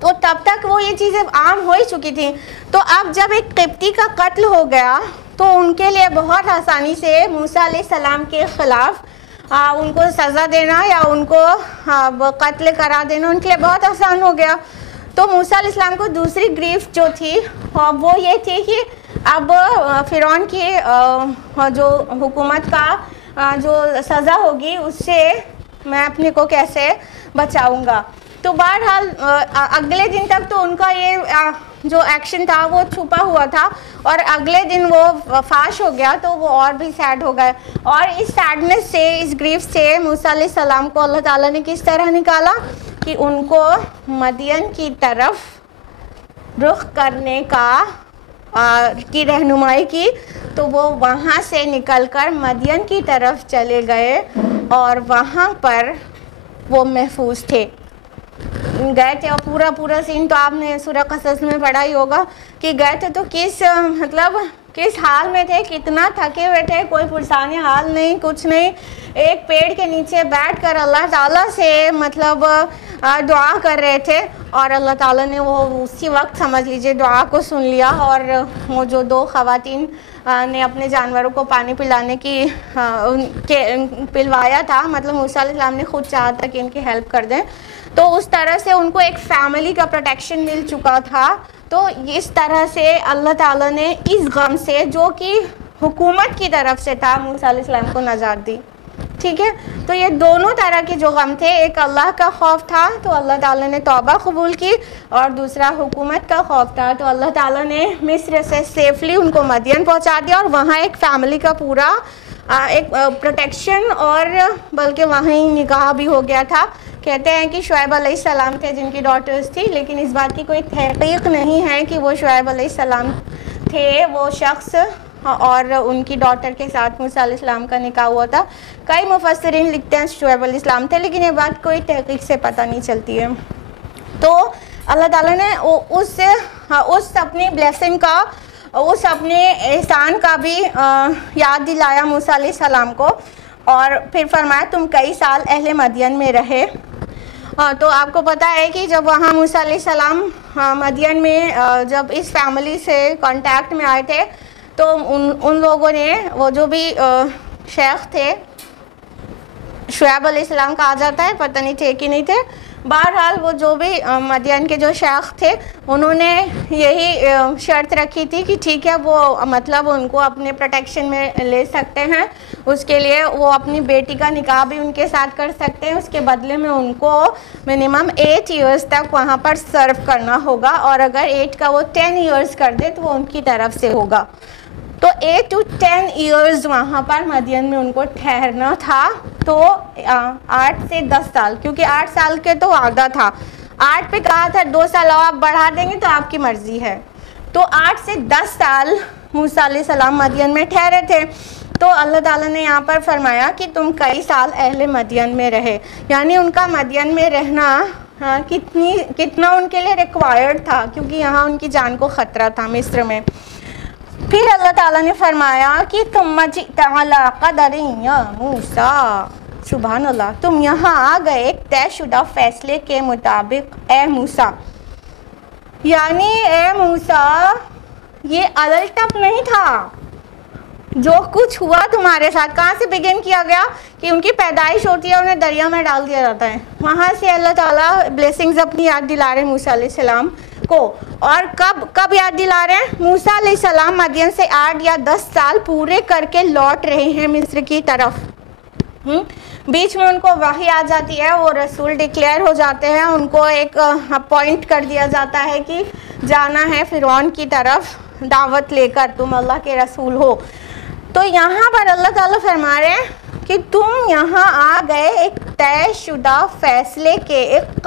تو تب تک وہ یہ چیزیں عام ہو ہی چکی تھیں. تو اب جب ایک قبطی کا قتل ہو گیا تو ان کے لیے بہت آسانی سے موسیٰ علیہ السلام کے خلاف ان کو سزا دینا یا ان کو قتل کرا دینا ان کے لیے بہت آسان ہو گیا. تو موسیٰ علیہ السلام کو دوسری گریف جو تھی وہ یہ تھی کہ اب فرعون کی جو حکومت کا جو سزا ہوگی اس سے میں اپنے کو کیسے بچاؤں گا. تو بہرحال اگلے دن تک تو ان کا یہ جو ایکشن تھا وہ چھپا ہوا تھا اور اگلے دن وہ فاش ہو گیا تو وہ اور بھی سیڈ ہو گئے. اور اس سیڈنس سے، اس گریف سے موسیٰ علیہ السلام کو اللہ تعالیٰ نے کس طرح نکالا کہ ان کو مدین کی طرف رخ کرنے کی رہنمائی کی. تو وہ وہاں سے نکل کر مدین کی طرف چلے گئے اور وہاں پر وہ محفوظ تھے، گئے تھے. اور پورا سین تو آپ نے سورہ قصص میں پڑھا ہی ہوگا کہ گئے تھے تو کس مطلب کس حال میں تھے, کتنا تھکے ہوئے تھے, کوئی پرسان حال نہیں, کچھ نہیں, ایک پیڑ کے نیچے بیٹھ کر اللہ تعالیٰ سے مطلب دعا کر رہے تھے, اور اللہ تعالیٰ نے وہ اسی وقت سمجھ لیجئے دعا کو سن لیا, اور وہ جو 2 خواتین نے اپنے جانوروں کو پانی پلانے کی پلوایا تھا, مطلب موسیٰ علیہ السلام نے خود چاہا تھا کہ ان کی ہیلپ کر دیں, تو اس طرح سے ان کو ایک فیملی کا پروٹیکشن مل چکا تھا. تو اس طرح سے اللہ تعالیٰ نے اس غم سے جو کہ حکومت کی طرف سے تھا موسیٰ علیہ السلام کو نجات دی. ٹھیک ہے, تو یہ دونوں طرح کے جو غم تھے, ایک اللہ کا خوف تھا تو اللہ تعالیٰ نے توبہ قبول کی, اور دوسرا حکومت کا خوف تھا تو اللہ تعالیٰ نے مصر سے سیفلی ان کو مدین پہنچا دیا, اور وہاں ایک فیملی کا پورا ایک پروٹیکشن, اور بلکہ وہیں نکاح بھی ہو گیا تھا. کہتے ہیں کہ شعیب علیہ السلام تھے جن کی ڈاٹرز تھی, لیکن اس بات کی کوئی تحقیق نہیں ہے کہ وہ شعیب علیہ السلام تھے وہ شخص اور ان کی ڈاٹر کے ساتھ موسیٰ علیہ السلام کا نکاح ہوا تھا. کئی مفسرین لکھتے ہیں شعیب علیہ السلام تھے, لیکن یہ بات کوئی تحقیق سے پتہ نہیں چلتی ہے. تو اللہ تعالیٰ نے اس اپنی بلیسنگ کا, اس اپنے احسان کا بھی یاد دلایا موسیٰ علیہ السلام کو, اور پھر فرمایا تم کئی سال اہل مدین میں رہے. تو آپ کو پتہ ہے کہ جب وہاں موسیٰ علیہ السلام مدین میں جب اس فیملی سے کانٹیکٹ میں آئے تھے, تو ان لوگوں نے, وہ جو بھی شیخ تھے, شعیب علیہ السلام کہا جاتا ہے, پتہ نہیں تھے کہ نہیں تھے, بہرحال وہ جو بھی مدین کے جو شیخ تھے انہوں نے یہی شرط رکھی تھی کہ ٹھیک ہے وہ مطلب ان کو اپنے پروٹیکشن میں لے سکتے ہیں, اس کے لیے وہ اپنی بیٹی کا نکاح بھی ان کے ساتھ کر سکتے ہیں, اس کے بدلے میں ان کو منیمم 8 ایئرز تک وہاں پر سرو کرنا ہوگا, اور اگر 8 کا وہ 10 ایئرز کر دے تو وہ ان کی طرف سے ہوگا. تو 8 to 10 ایئرز وہاں پر مدین میں ان کو ٹھہرنا تھا. تو 8 سے 10 سال, کیونکہ 8 سال کے تو وعدہ تھا, 8 پہ کہا تھا 2 سال اور آپ بڑھا دیں گے تو آپ کی مرضی ہے. تو 8 سے 10 سال موسیٰ علیہ السلام مدین میں ٹھہرے تھے. تو اللہ تعالیٰ نے یہاں پر فرمایا کہ تم کئی سال اہل مدین میں رہے, یعنی ان کا مدین میں رہنا کتنا ان کے لیے ریکوائرڈ تھا, کیونکہ یہاں ان کی جان کو خطرہ تھا مصر میں. پھر اللہ تعالیٰ نے فرمایا کہ ثم جئت علی قدر یا موسیٰ, سبحان اللہ, تم یہاں آ گئے ایک طے شدہ فیصلے کے مطابق اے موسیٰ. یعنی اے موسیٰ یہ الٹپ نہیں تھا جو کچھ ہوا تمہارے ساتھ. کہاں سے بگن کیا گیا کہ ان کی پیدائش ہوتی ہے, انہیں دریا میں ڈال دیا جاتا ہے, وہاں سے اللہ تعالیٰ بلیسنگز اپنی یاد دلا رہے ہیں موسیٰ علیہ السلام کو. اور کب یاد دلا رہے ہیں؟ موسیٰ علیہ السلام مدین سے 8 یا 10 سال پورے کر کے لوٹ رہے ہیں مصر کی طرف. بیچ میں ان کو وحی آ جاتی ہے, وہ رسول ڈکلیئر ہو جاتے ہیں, ان کو ایک اپوائنٹ کر دیا جاتا ہے کہ جانا ہے فرعون کی طرف دعوت لے کر, تم اللہ کے رسول ہو. تو یہاں پر اللہ تعالیٰ فرما رہے ہیں کہ تم یہاں آ گئے ایک طے شدہ فیصلے کے, ایک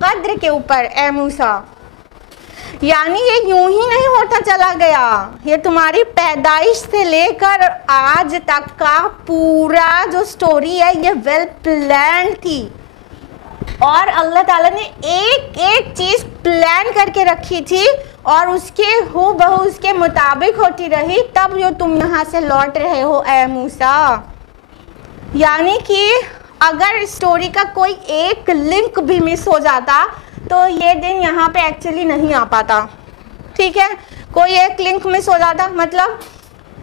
قدر کے اوپر اے موسیٰ. یعنی یہ یوں ہی نہیں ہوتا چلا گیا, یہ تمہاری پیدائش سے لے کر آج تک کا پورا جو سٹوری ہے یہ ویل پلانڈ تھی, اور اللہ تعالیٰ نے ایک ایک چیز پلان کر کے رکھی تھی, اور اس کے ہو بہو اس کے مطابق ہوتی رہی, تب جو تم یہاں سے لوٹ رہے ہو اے موسیٰ. یعنی کہ اگر اسٹوری کا کوئی ایک لنک بھی مس ہو جاتا تو یہ دن یہاں پہ ایکچولی نہیں آ پاتا. ٹھیک ہے, کوئی ایک لنک مس ہو جاتا, مطلب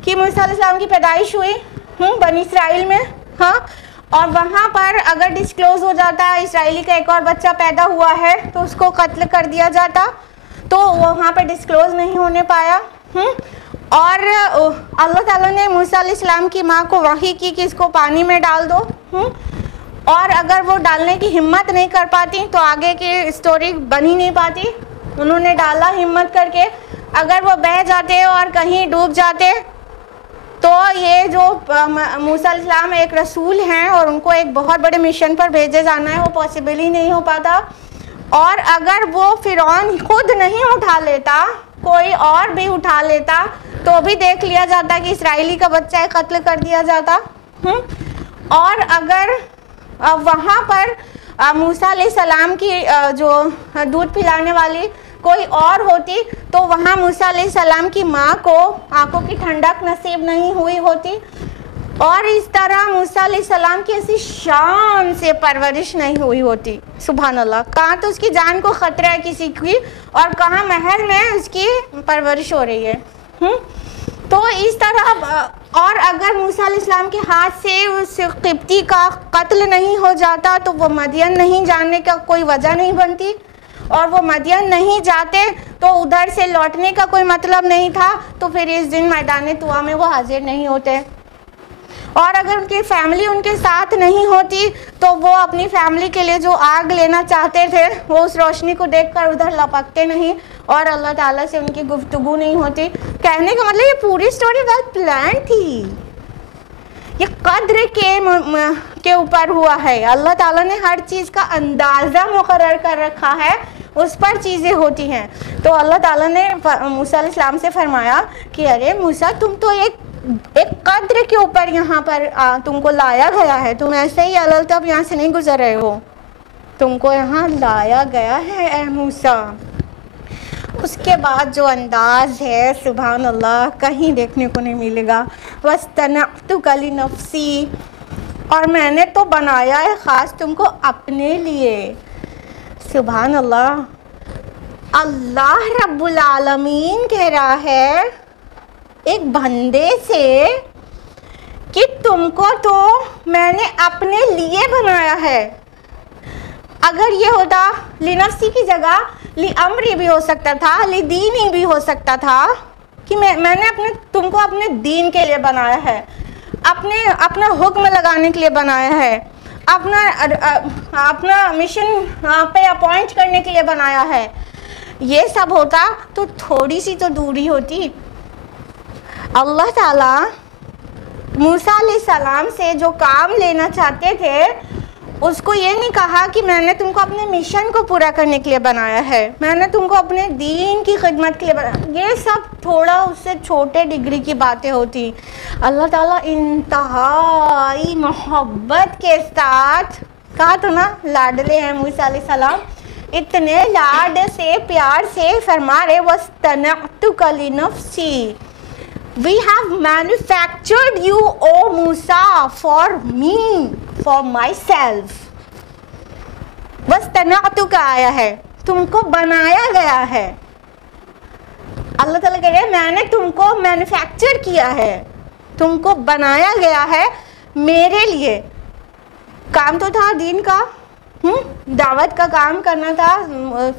کہ موسیٰ علیہ السلام کی پیدائش ہوئی بنی اسرائیل میں, ہاں, اور وہاں پر اگر ڈسکلوز ہو جاتا ہے اسرائیلی کا ایک اور بچہ پیدا ہوا ہے تو اس کو قتل کر دیا جاتا, تو وہاں پہ ڈسکلوز نہیں ہونے پایا. اور اللہ تعالیٰ نے موسیٰ علیہ السلام کی ماں کو وحی کی کہ اس کو پانی میں ڈال دو, اور اگر وہ ڈالنے کی ہمت نہیں کر پاتی تو آگے کی اسٹوری بن ہی نہیں پاتی. انہوں نے ڈالا ہمت کر کے, اگر وہ بہہ جاتے اور کہیں ڈوب جاتے تو یہ جو موسیٰ علیہ السلام ایک رسول ہیں اور ان کو ایک بہت بڑے مشن پر بھیجے جانا ہے, وہ پاسبل ہی نہیں ہو پاتا. اور اگر وہ فرعون خود نہیں اٹھا لیتا, کوئی اور بھی اٹھا لیتا تو بھی دیکھ لیا جاتا کہ اسرائیلی کا بچہ قتل کر دیا جاتا. اور اگر وہاں پر موسیٰ علیہ السلام کی جو دودھ پلانے والی کوئی اور ہوتی تو وہاں موسیٰ علیہ السلام کی ماں کو آنکھوں کی ٹھنڈک نصیب نہیں ہوئی ہوتی، اور اس طرح موسیٰ علیہ السلام کی ایسی شان سے پرورش نہیں ہوئی ہوتی. سبحان اللہ. کہاں تو اس کی جان کو خطرہ ہے کسی کی، اور کہاں محل میں اس کی پرورش ہو رہی ہے. تو اس طرح، اور اگر موسیٰ علیہ السلام کے ہاتھ سے اس قبطی کا قتل نہیں ہو جاتا تو وہ مدین نہیں جانے کا کوئی وجہ نہیں بنتی، اور وہ مدین نہیں جاتے تو ادھر سے لوٹنے کا کوئی مطلب نہیں تھا، تو پھر اس دن میدان طویٰ میں وہ حاضر نہیں ہوتے. اور اگر ان کی فیملی ان کے ساتھ نہیں ہوتی تو وہ اپنی فیملی کے لیے جو آگ لینا چاہتے تھے وہ اس روشنی کو دیکھ کر ادھر لپکتے نہیں، اور اللہ تعالیٰ سے ان کی گفتگو نہیں ہوتی. کہنے کا مطلب یہ پوری سٹوری ویل پلان تھی، یہ قدر کے اوپر ہوا ہے. اللہ تعالیٰ نے ہر چیز کا اندازہ مقرر کر رکھا ہے، اس پر چیزیں ہوتی ہیں. تو اللہ تعالیٰ نے موسیٰ علیہ السلام سے فرمایا کہ ارے موسیٰ، تم تو ایک قدر کے اوپر یہاں پر تم کو لایا گیا ہے، تم ایسے ہی الطف یہاں سے نہیں گزر رہے ہو، تم کو یہاں لایا گیا ہے اے موسیٰ. اس کے بعد جو انداز ہے سبحان اللہ کہیں دیکھنے کو نہیں ملے گا. وَاسْتَنَعْتُكَ لِنَفْسِي، اور میں نے تو بنایا ہے خاص تم کو اپنے لیے. سبحان اللہ. اللہ رب العالمین کہہ رہا ہے ایک بندے سے کہ تم کو تو میں نے اپنے لیے بنایا ہے. اگر یہ ہوتا لنفسی کی جگہ لامری بھی ہو سکتا تھا، لدینی بھی ہو سکتا تھا، کہ میں نے تم کو اپنے دین کے لیے بنایا ہے، اپنا حکم لگانے کے لیے بنایا ہے، اپنا مشن پہ اپوائنٹ کرنے کے لیے بنایا ہے. یہ سب ہوتا تو تھوڑی سی تو دوری ہوتی. اللہ تعالیٰ موسیٰ علیہ السلام سے جو کام لینا چاہتے تھے اس کو یہ نہیں کہا کہ میں نے تم کو اپنے مشن کو پورا کرنے کے لیے بنایا ہے، میں نے تم کو اپنے دین کی خدمت کے لیے بنایا. یہ سب تھوڑا اس سے چھوٹے ڈگری کی باتیں ہوتی. اللہ تعالیٰ انتہائی محبت کے ساتھ، کہا تو نا لاڈلے ہیں موسیٰ علیہ السلام، اتنے لاڈ سے پیار سے فرما رہے وَاسْتَنَعْتُكَ لِنَفْسِي، we have manufactured you O Musa for me, for myself. وَاسْتَنَعْتُكَ آیا ہے، تم کو بنایا گیا ہے. اللہ تعالیٰ کہہ رہے ہیں میں نے تم کو مینوفیکچر کیا ہے، تم کو بنایا گیا ہے میرے لیے. کام تو تھا دین کا، دعوت کا کام کرنا تھا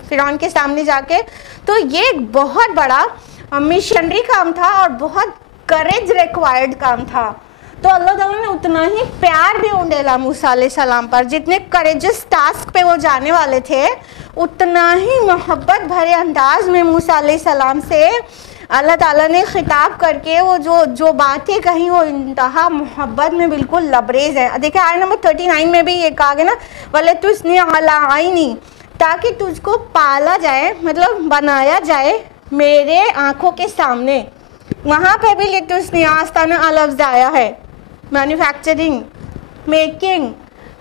فرعون کے سامنے جا کے. تو یہ ایک بہت بڑا مشنری کام تھا اور بہت کریج ریکوائرڈ کام تھا. تو اللہ تعالیٰ نے اتنا ہی پیار بھی انڈیلا موسیٰ علیہ السلام پر، جتنے کریجس ٹاسک پہ وہ جانے والے تھے اتنا ہی محبت بھرے انداز میں موسیٰ علیہ السلام سے اللہ تعالیٰ نے خطاب کر کے وہ جو باتیں کہیں وہ انتہا محبت میں بالکل لبریز ہے. دیکھیں آیت نمبر 39 میں بھی یہ کہا گیا نا وَلَتُسْنِعَ عَلَىٰ عَيْنِي، تاکہ تجھ کو پالا جائے، مطلب بنایا جائے میرے آنکھوں کے سامنے. وہاں پہ بھی لِتُسْنِعَ آستانہ لفظ آیا ہے، مینوفیکچرنگ، میکنگ،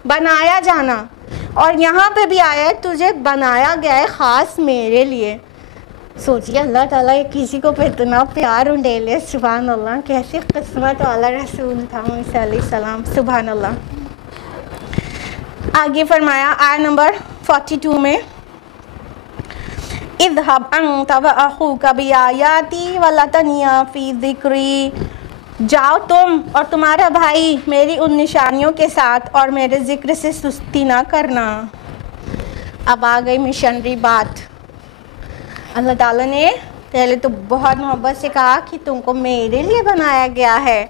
بنایا جانا. اور یہاں پہ بھی آیا ہے تجھے بنایا گیا ہے خاص میرے لیے. سوچیے اللہ تعالیٰ کسی کو پہ اتنا پیار انڈیلے. سبحان اللہ، کیسے قسمت والا رسول تھا موسیٰ علیہ السلام. سبحان اللہ. آگے فرمایا آیت نمبر 42 میں اذهب انت واخوك بآیاتی ولا تنیا فی ذکری، جاؤ تم اور تمہارا بھائی میری ان نشانیوں کے ساتھ اور میرے ذکر سے سستی نہ کرنا. اب آ گئی مشنری بات. اللہ تعالیٰ نے پہلے تو بہت محبت سے کہا کہ تم کو میرے لیے بنایا گیا ہے،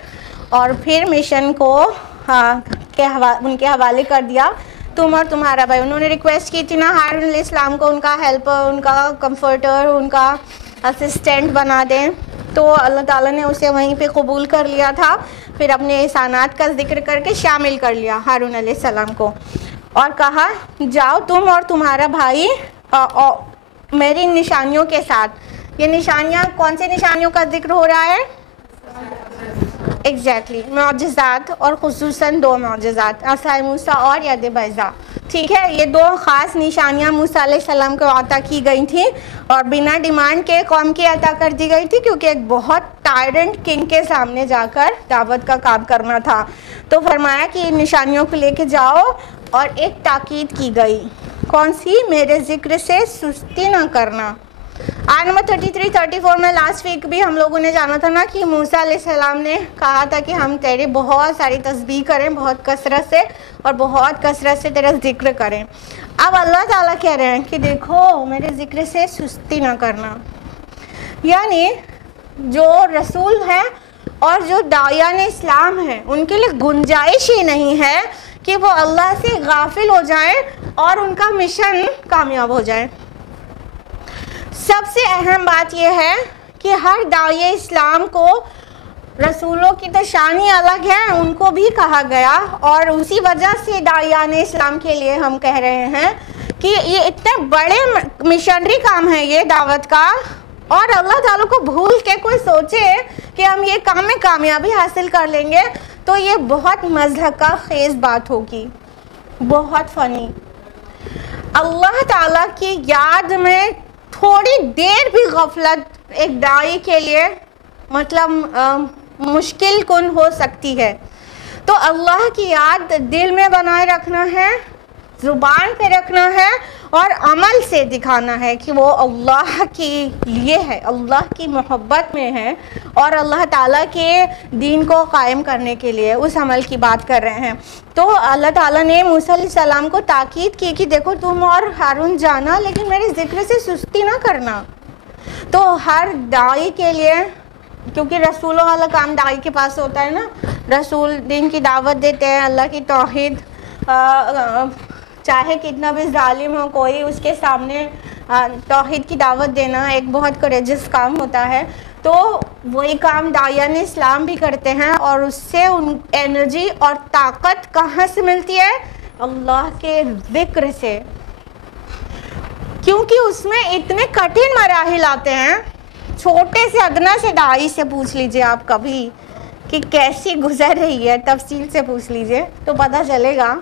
اور پھر مشن کو ان کے حوالے کر دیا تم اور تمہارا بھائی. انہوں نے ریکویسٹ کی تھی نا ہارون علیہ السلام کو ان کا ہیلپر، ان کا کمفرٹر، ان کا اسسٹنٹ بنا دیں، تو اللہ تعالیٰ نے اسے وہیں پہ قبول کر لیا تھا. پھر اپنے احسانات کا ذکر کر کے شامل کر لیا ہارون علیہ السلام کو، اور کہا جاؤ تم اور تمہارا بھائی میری نشانیوں کے ساتھ. یہ نشانیاں کون سے نشانیوں کا ذکر ہو رہا ہے؟ ایگزیکٹلی معجزات، اور خصوصاً 2 معجزات، عصا موسیٰ اور ید بیضاء. ٹھیک ہے، یہ 2 خاص نشانیاں موسیٰ علیہ السلام کو عطا کی گئی تھیں اور بنا ڈیمانڈ کے قوم کی عطا کر دی گئی تھی، کیونکہ ایک بہت ٹائرنٹ کنگ کے سامنے جا کر دعوت کا کام کرنا تھا۔ تو فرمایا کہ ان نشانیوں کو لے کے جاؤ، اور ایک تاکید کی گئی، کون سی؟ میرے ذکر سے سستی نہ کرنا۔ آیت نمبر 33-34 میں لاسٹ ویک بھی ہم لوگوں نے جانا تھا نا کہ موسیٰ علیہ السلام نے کہا تھا کہ ہم تیری بہت ساری تسبیح کریں، بہت کثرت سے، اور بہت کثرت سے تیرا ذکر کریں۔ اب اللہ تعالیٰ کہہ رہے ہیں کہ دیکھو میرے ذکر سے سستی نہ کرنا، یعنی جو رسول ہیں اور جو داعیان اسلام ہیں ان کے لیے گنجائش ہی نہیں ہے کہ وہ اللہ سے غافل ہو جائیں اور ان کا مشن کامیاب ہو جائے۔ سب سے اہم بات یہ ہے کہ ہر داعی اسلام کو، رسولوں کی تو شان ہی الگ ہے، ان کو بھی کہا گیا، اور اسی وجہ سے داعیان اسلام کے لیے ہم کہہ رہے ہیں کہ یہ اتنے بڑے مشنری کام ہے یہ دعوت کا، اور اللہ تعالیٰ کو بھول کے کوئی سوچے کہ ہم یہ کام میں کامیابی حاصل کر لیں گے تو یہ بہت مضحکہ خیز بات ہوگی، بہت فنی۔ اللہ تعالیٰ کی یاد میں تھوڑی دیر بھی غفلت ایک داعی کے لیے مطلب مشکل کن ہو سکتی ہے۔ تو اللہ کی یاد دل میں بنائے رکھنا ہے، زبان پہ رکھنا ہے، اور عمل سے دکھانا ہے کہ وہ اللہ کے لیے ہے، اللہ کی محبت میں ہے، اور اللہ تعالیٰ کے دین کو قائم کرنے کے لیے اس عمل کی بات کر رہے ہیں۔ تو اللہ تعالیٰ نے موسیٰ علیہ السلام کو تاکید کی کہ دیکھو تم اور ہارون جانا، لیکن میرے ذکر سے سستی نہ کرنا۔ تو ہر داعی کے لیے، کیونکہ رسولوں والا کام داعی کے پاس ہوتا ہے نا، رسول دین کی دعوت دیتے ہیں، اللہ کی توحید، چاہے کتنا بھی ظالم ہو کوئی، اس کے سامنے توحید کی دعوت دینا ایک بہت کریجس کام ہوتا ہے۔ تو وہی کام داعیان اسلام بھی کرتے ہیں، اور اس سے ان انرجی اور طاقت کہاں سے ملتی ہے؟ اللہ کے ذکر سے، کیونکہ اس میں اتنے کٹھن مراحل آتے ہیں۔ چھوٹے سے ادنا سے داعی سے پوچھ لیجئے آپ کبھی کہ کیسی گزر رہی ہے، تفصیل سے پوچھ لیجئے تو پتہ چلے گا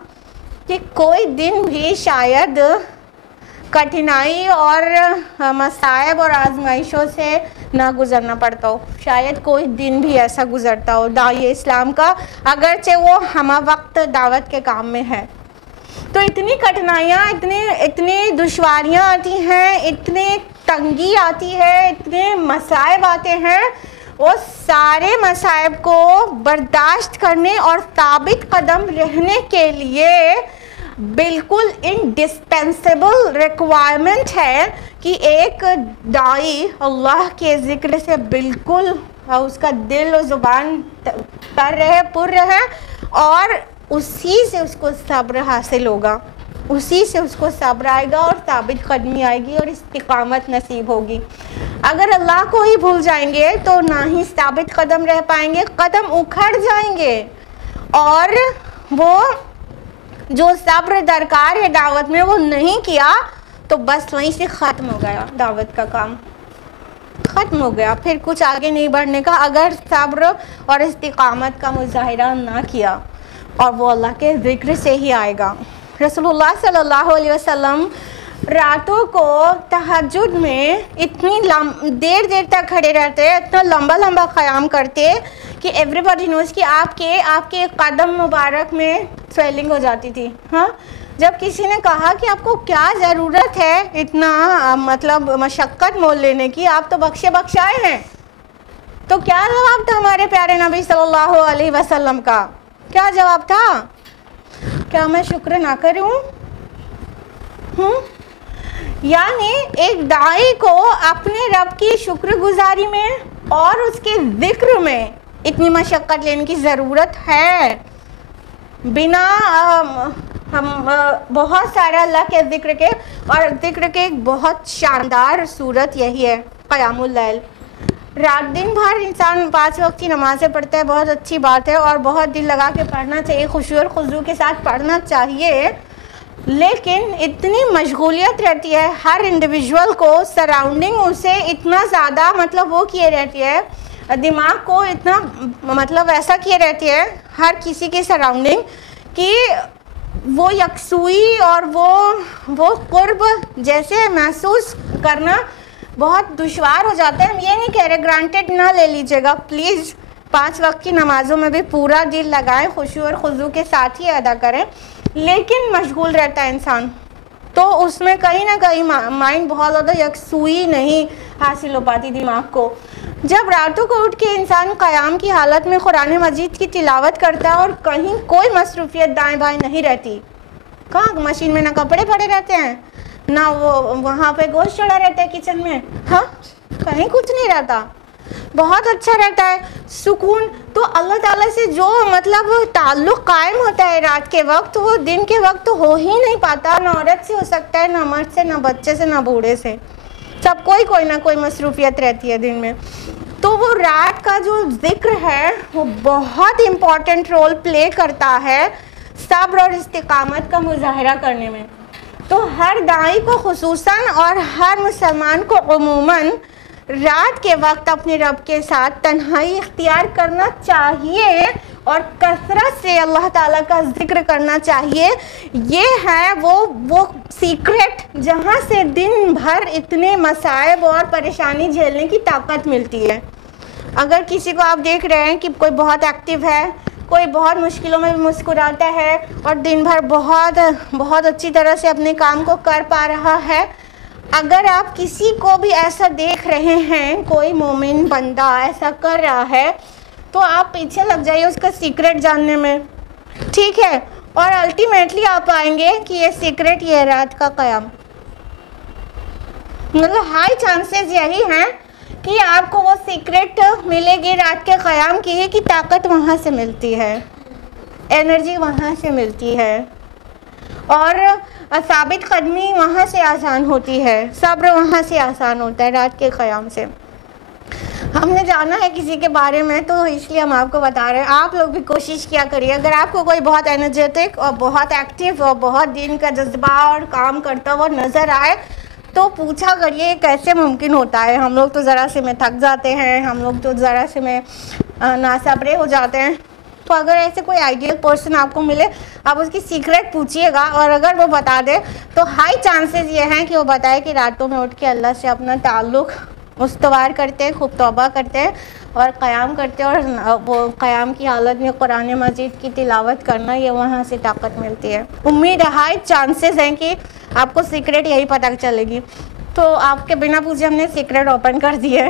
کہ کوئی دن بھی شاید کٹھنائی اور مصائب اور آزمائشوں سے نہ گزرنا پڑتا ہو، شاید کوئی دن بھی ایسا گزرتا ہو داعی اسلام کا، اگرچہ وہ ہمہ وقت دعوت کے کام میں ہے۔ تو اتنی کٹھنائیاں، اتنی دشواریاں آتی ہیں، اتنی تنگی آتی ہے، اتنے مصائب آتے ہیں، وہ سارے مصائب کو برداشت کرنے اور ثابت قدم رہنے کے لیے بالکل انڈسپینسیبل ریکوائرمنٹ ہے کہ ایک داعی اللہ کے ذکر سے بالکل اس کا دل و زبان پر رہے، پر رہے، اور اسی سے اس کو صبر حاصل ہوگا، اسی سے اس کو صبر آئے گا اور ثابت قدمی آئے گی اور استقامت نصیب ہوگی۔ اگر اللہ کو ہی بھول جائیں گے تو نہ ہی ثابت قدم رہ پائیں گے، قدم اکھڑ جائیں گے، اور وہ جو صبر درکار ہے دعوت میں وہ نہیں کیا تو بس وہیں سے ختم ہو گیا، دعوت کا کام ختم ہو گیا، پھر کچھ آگے نہیں بڑھنے کا اگر صبر اور استقامت کا مظاہرہ نہ کیا، اور وہ اللہ کے ذکر سے ہی آئے گا۔ رسول اللہ صلی اللہ علیہ وسلم راتوں کو تہجد میں اتنی دیر تک کھڑے رہتے، اتنا لمبا قیام کرتے کہ ایوری باڈی نوز کہ آپ کے قدم مبارک میں سویلنگ ہو جاتی تھی۔ ہاں، جب کسی نے کہا کہ آپ کو کیا ضرورت ہے اتنا مطلب مشقت مول لینے کی، آپ تو بخشائے ہیں، تو کیا جواب تھا ہمارے پیارے نبی صلی اللہ علیہ وسلم کا؟ کیا جواب تھا؟ کیا میں شکر نہ کروں؟ یعنی ایک داعی کو اپنے رب کی شکر گزاری میں اور اس کے ذکر میں اتنی مشقت لینے کی ضرورت ہے۔ بنا ہم بہت سارے اللہ کے ذکر کے، اور ذکر کے ایک بہت شاندار صورت یہی ہے قیام اللیل۔ رات دن بھر انسان 5 وقت کی نمازیں پڑھتا ہے، بہت اچھی بات ہے، اور بہت دل لگا کے پڑھنا چاہیے، خشوع اور خضوع کے ساتھ پڑھنا چاہیے، لیکن اتنی مشغولیت رہتی ہے ہر انڈیویجول کو، سراؤنڈنگ اسے اتنا زیادہ مطلب وہ کیے رہتی ہے، دماغ کو اتنا مطلب ایسا کیے رہتی ہے ہر کسی کی سراؤنڈنگ کہ وہ یکسوئی اور وہ قرب جیسے محسوس کرنا بہت دشوار ہو جاتا ہے. ہم یہ نہیں کہہ رہے گرانٹیڈ نہ لے لیجیے گا پلیز, 5 وقت کی نمازوں میں بھی پورا دل لگائیں, خشوع اور خضوع کے ساتھ ہی ادا کریں, لیکن مشغول رہتا ہے انسان تو اس میں کہیں نہ کہیں مائنڈ بہت زیادہ یکسوئی نہیں حاصل ہو پاتی دماغ کو. جب راتوں کو اٹھ کے انسان قیام کی حالت میں قرآن مجید کی تلاوت کرتا ہے اور کہیں کوئی مصروفیت دائیں بائیں نہیں رہتی, کہاں مشین میں نہ کپڑے پڑے رہتے ہیں, نہ وہ وہاں پہ گوشت چڑھا رہتا ہے کچن میں, ہاں کہیں کچھ نہیں رہتا, بہت اچھا رہتا ہے سکون. تو اللہ تعالیٰ سے جو مطلب تعلق قائم ہوتا ہے رات کے وقت, وہ دن کے وقت تو ہو ہی نہیں پاتا, نہ عورت سے ہو سکتا ہے, نہ مرد سے, نہ بچے سے, نہ بوڑھے سے, سب کوئی نہ کوئی مصروفیت رہتی ہے دن میں. تو وہ رات کا جو ذکر ہے وہ بہت امپورٹنٹ رول پلے کرتا ہے صبر اور استقامت کا مظاہرہ کرنے میں. تو ہر داعی کو خصوصاً اور ہر مسلمان کو عموماً رات کے وقت اپنے رب کے ساتھ تنہائی اختیار کرنا چاہیے اور کثرت سے اللہ تعالیٰ کا ذکر کرنا چاہیے. یہ ہے وہ سیکرٹ جہاں سے دن بھر اتنے مصائب اور پریشانی جھیلنے کی طاقت ملتی ہے. اگر کسی کو آپ دیکھ رہے ہیں کہ کوئی بہت ایکٹیو ہے, کوئی بہت مشکلوں میں مسکراتا ہے اور دن بھر بہت اچھی طرح سے اپنے کام کو کر پا رہا ہے, اگر آپ کسی کو بھی ایسا دیکھ رہے ہیں, کوئی مومن بندہ ایسا کر رہا ہے, تو آپ پیچھے لگ جائیے اس کا سیکرٹ جاننے میں, ٹھیک ہے, اور الٹیمیٹلی آپ پائیں گے کہ یہ سیکرٹ یہ رات کا قیام. مطلب ہائی چانسز یہی ہیں کہ آپ کو وہ سیکرٹ ملے گی رات کے قیام کی, کہ طاقت وہاں سے ملتی ہے, انرجی وہاں سے ملتی ہے, اور ثابت قدمی وہاں سے آسان ہوتی ہے, صبر وہاں سے آسان ہوتا ہے رات کے قیام سے. ہم نے جانا ہے کسی کے بارے میں تو اس لیے ہم آپ کو بتا رہے ہیں. آپ لوگ بھی کوشش کیا کریے, اگر آپ کو کوئی بہت انرجیٹک اور بہت ایکٹیو اور بہت دن کا جذبہ اور کام کرتا ہوا نظر آئے تو پوچھا کریے یہ کیسے ممکن ہوتا ہے. ہم لوگ تو ذرا سے میں تھک جاتے ہیں, ہم لوگ تو ذرا سے میں ناصبرے ہو جاتے ہیں. تو اگر ایسے کوئی آئیڈیل پرسن آپ کو ملے, آپ اس کی سیکرٹ پوچھیے گا, اور اگر وہ بتا دے تو ہائی چانسز یہ ہیں کہ وہ بتائے کہ راتوں میں اٹھ کے اللہ سے اپنا تعلق استوار کرتے ہیں, خوب توبہ کرتے ہیں اور قیام کرتے ہیں, اور وہ قیام کی حالت میں قرآن مجید کی تلاوت کرنا, یہ وہاں سے طاقت ملتی ہے. امید ہے ہائی چانسز ہیں کہ آپ کو سیکرٹ یہی پتہ چلے گی. تو آپ کے بنا پوچھے ہم نے سیکرٹ اوپن کر دی ہے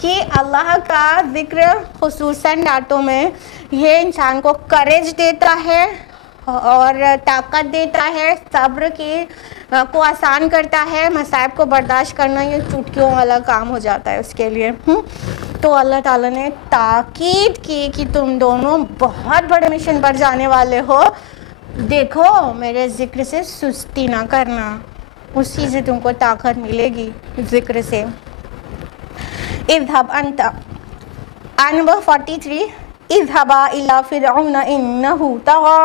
کہ اللہ کا ذکر خصوصاً راتوں میں یہ انسان کو کریج دیتا ہے اور طاقت دیتا ہے, صبر کو آسان کرتا ہے, مصائب کو برداشت کرنا یہ چٹکیوں والا کام ہو جاتا ہے اس کے لیے. تو اللہ تعالیٰ نے تاکید کی کہ تم دونوں بہت بڑے مشن پر جانے والے ہو, دیکھو میرے ذکر سے سستی نہ کرنا, اسی سے تم کو طاقت ملے گی ذکر سے. اذهب انت نمبر 43 اذهبا الى فرعون انه طغى,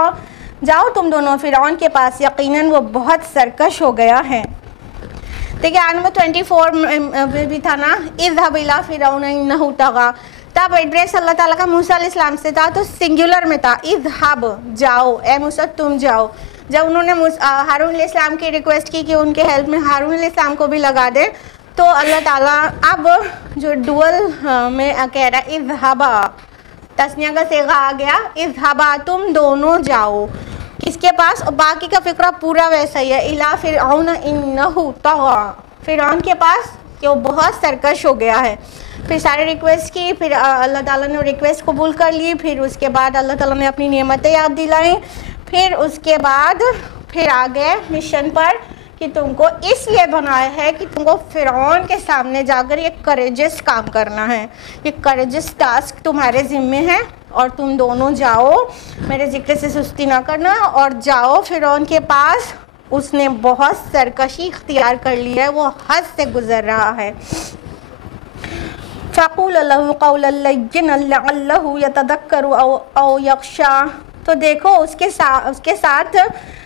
جاؤ تم دونوں فرعون کے پاس, یقیناً وہ بہت سرکش ہو گیا ہے. دیکھیں نمبر 24 میں بھی تھا نا, اذهب الى فرعون انه طغى, تب ایڈریس اللہ تعالیٰ کا موسیٰ علیہ السلام سے تھا تو سنگولر میں تھا, اذهب جاؤ, اے موسیٰ تم جاؤ. جب انہوں نے ہارون علیہ السلام کی ریکویسٹ کی کہ ان کے ہیلپ میں ہارون علیہ السلام کو بھی لگا دے, تو اللہ تعالیٰ اب جو ڈول میں کہہ رہا ہے اذهبا, تثنیہ کا صیغہ آ گیا, اذهبا تم دونوں جاؤ, کس کے پاس؟ اور باقی کا فقرہ پورا ویسا ہی ہے, الی فرعون انه طغى, فرعون کے پاس کہ وہ بہت سرکش ہو گیا ہے. پھر سارے ریکویسٹ کی, پھر اللہ تعالیٰ نے ریکویسٹ قبول کر لی, پھر اس کے بعد اللہ تعالیٰ نے اپنی نعمتیں یاد دلائیں, پھر اس کے بعد پھر آگے مشن پر کہ تم کو اس لیے بنایا ہے کہ تم کو فرعون کے سامنے جا کر یہ کریجس کام کرنا ہے, یہ کریجس ٹاسک تمہارے ذمے ہے, اور تم دونوں جاؤ, میرے ذکر سے سستی نہ کرنا, اور جاؤ فرعون کے پاس. اس نے بہت سرکشی اختیار کر لی ہے, وہ حد سے گزر رہا ہے. فَقُولَ لَهُ قَوْلًا لَيِّنًا لَعَلَّهُ يَتَذَكَّرُ أَوْ يَخْشَىٰ, تو دیکھو اس کے ساتھ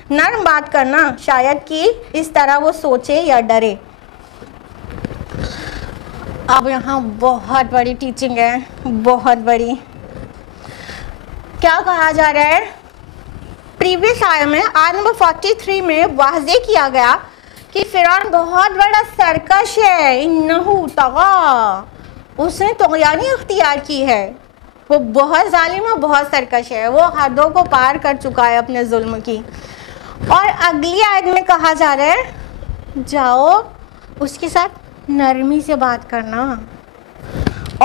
نرم بات کرنا, شاید کہ اس طرح وہ سوچے یا ڈرے. اب یہاں بہت بڑی ٹیچنگ ہے, بہت بڑی. کیا کہا جا رہا ہے؟ پریویس آیت میں آیت نمبر 43 میں واضح کیا گیا کہ فرعون بہت بڑا سرکش ہے، انہو طغا، اس نے طغیانی اختیار کی ہے، وہ بہت ظالم اور بہت سرکش ہے، وہ حدوں کو پار کر چکا ہے اپنے ظلم کی۔ اور اگلی آیت میں کہا جا رہا ہے جاؤ اس کے ساتھ نرمی سے بات کرنا،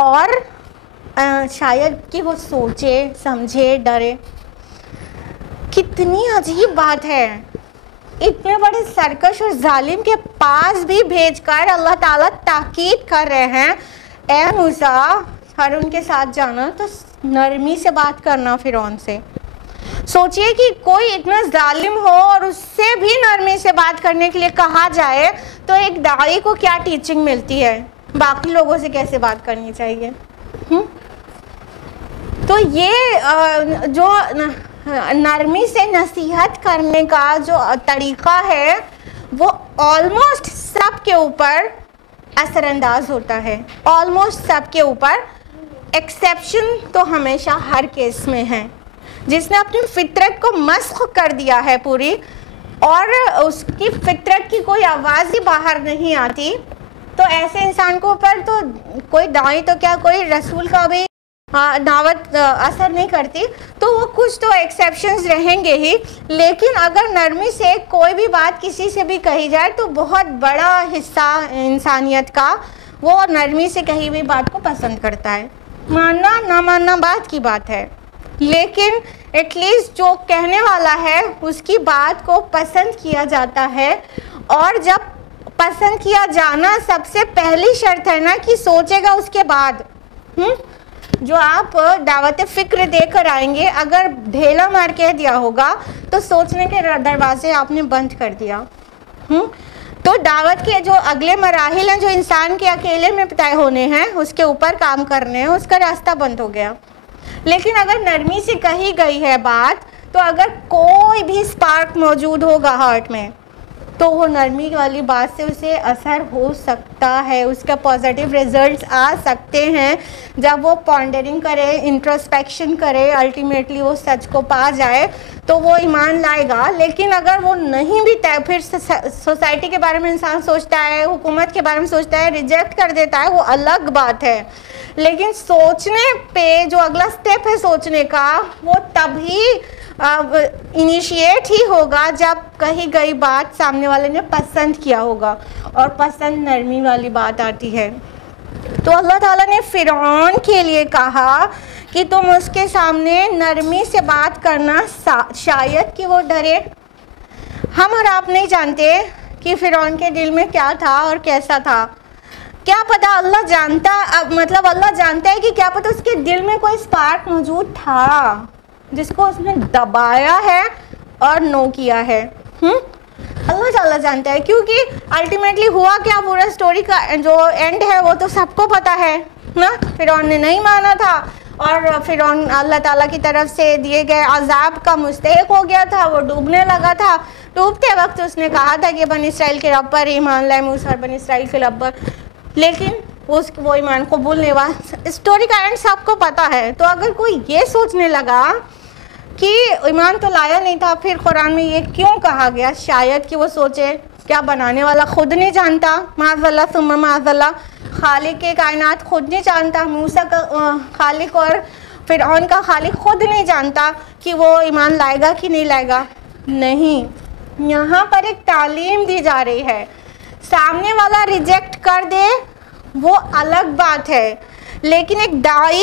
اور شاید کہ وہ سوچے سمجھے ڈرے۔ کتنی عجیب بات ہے، اتنے بڑے سرکش اور ظالم کے پاس بھی بھیج کر اللہ تعالیٰ تاکید کر رہے ہیں اے موسیٰ ہارون کے ساتھ جانا تو نرمی سے بات کرنا فرعون سے۔ سوچئے کہ کوئی اتنا ظالم ہو اور اس سے بھی نرمی سے بات کرنے کے لیے کہا جائے تو ایک داعی کو کیا ٹیچنگ ملتی ہے، باقی لوگوں سے کیسے بات کرنی چاہیے۔ تو یہ جو نرمی سے نصیحت کرنے کا جو طریقہ ہے وہ آلموسٹ سب کے اوپر اثر انداز ہوتا ہے، آلموسٹ سب کے اوپر، ایکسیپشن تو ہمیشہ ہر کیس میں ہے۔ جس نے اپنی فطرت کو مسخ کر دیا ہے پوری، اور اس کی فطرت کی کوئی آواز ہی باہر نہیں آتی، تو ایسے انسان کو اوپر تو کوئی داعی تو کیا کوئی رسول کا بھی دعوت اثر نہیں کرتی، تو وہ کچھ تو ایکسیپشنز رہیں گے ہی۔ لیکن اگر نرمی سے کوئی بھی بات کسی سے بھی کہی جائے تو بہت بڑا حصہ انسانیت کا وہ نرمی سے کہی ہوئی بات کو پسند کرتا ہے۔ ماننا نہ ماننا بات کی بات ہے، لیکن ایٹ لیسٹ جو کہنے والا ہے اس کی بات کو پسند کیا جاتا ہے، اور جب پسند کیا جانا سب سے پہلی شرط ہے نا کہ سوچے گا اس کے بعد۔ جو آپ دعوت فکر دے کر آئیں گے، اگر ڈھیلا مار کہہ دیا ہوگا تو سوچنے کے دروازے آپ نے بند کر دیا۔ تو دعوت کے جو اگلے مراحل ہیں جو انسان کے اکیلے میں طے ہونے ہیں، اس کے اوپر کام کرنے ہیں، اس کا راستہ بند ہو گیا۔ لیکن اگر نرمی سے کہی گئی ہے بات، تو اگر کوئی بھی سپارک موجود ہوگا ہارٹ میں تو وہ نرمی والی بات سے اسے اثر ہو سکتا ہے، اس کا پازیٹیو ریزلٹس آ سکتے ہیں۔ جب وہ پونڈرنگ کرے، انٹروسپیکشن کرے، الٹیمیٹلی وہ سچ کو پا جائے تو وہ ایمان لائے گا۔ لیکن اگر وہ نہیں بھی طے، پھر سوسائٹی کے بارے میں انسان سوچتا ہے، حکومت کے بارے میں سوچتا ہے، ریجیکٹ کر دیتا ہے، وہ الگ بات ہے۔ لیکن سوچنے پہ جو اگلا سٹیپ ہے سوچنے کا، وہ تبھی انیشیٹ ہی ہوگا جب کہی گئی بات سامنے والے نے پسند کیا ہوگا، اور پسند نرمی والی بات آتی ہے۔ تو اللہ تعالیٰ نے فرعون کے لیے کہا کہ تم اس کے سامنے نرمی سے بات کرنا، شاید کہ وہ ڈرے۔ ہم اور آپ نہیں جانتے کہ فرعون کے دل میں کیا تھا اور کیسا تھا، کیا پتا اللہ جانتا، مطلب اللہ جانتا ہے کہ کیا پتا اس کے دل میں کوئی سپارک موجود تھا جس کو اس نے دبایا ہے اور نو کیا ہے۔ اللہ تعالیٰ جانتا ہے، کیونکہ الٹیمیٹلی ہوا کیا، پورا سٹوری کا جو اینڈ ہے وہ تو سب کو پتا ہے نا۔ فرعون نے نہیں مانا تھا، اور فرعون اللہ تعالیٰ کی طرف سے دیے گئے عذاب کا مستحق ہو گیا تھا، وہ ڈوبنے لگا تھا۔ ڈوبتے وقت اس نے کہا تھا کہ بنی اسرائیل کے رب پر ایمان لائے، موسیٰ اور بنی اسرائیل کے رب پر، لیکن وہ ایمان قبول نہیں ہوا۔ اسٹوری کا اینڈ سب کو پتا ہے۔ تو اگر کوئی یہ سوچنے لگا کہ ایمان تو لایا نہیں تھا، پھر قرآن میں یہ کیوں کہا گیا، شاید کہ وہ سوچے کیا بنانے والا خود نہیں جانتا، معاذ اللہ ثم معاذ اللہ، خالق کے کائنات خود نہیں جانتا، موسیٰ کا خالق اور فرعون کا خالق خود نہیں جانتا کہ وہ ایمان لائے گا کہ نہیں لائے گا؟ نہیں، یہاں پر ایک تعلیم دی جا رہی ہے۔ سامنے والا ریجیکٹ کر دے وہ الگ بات ہے، لیکن ایک داعی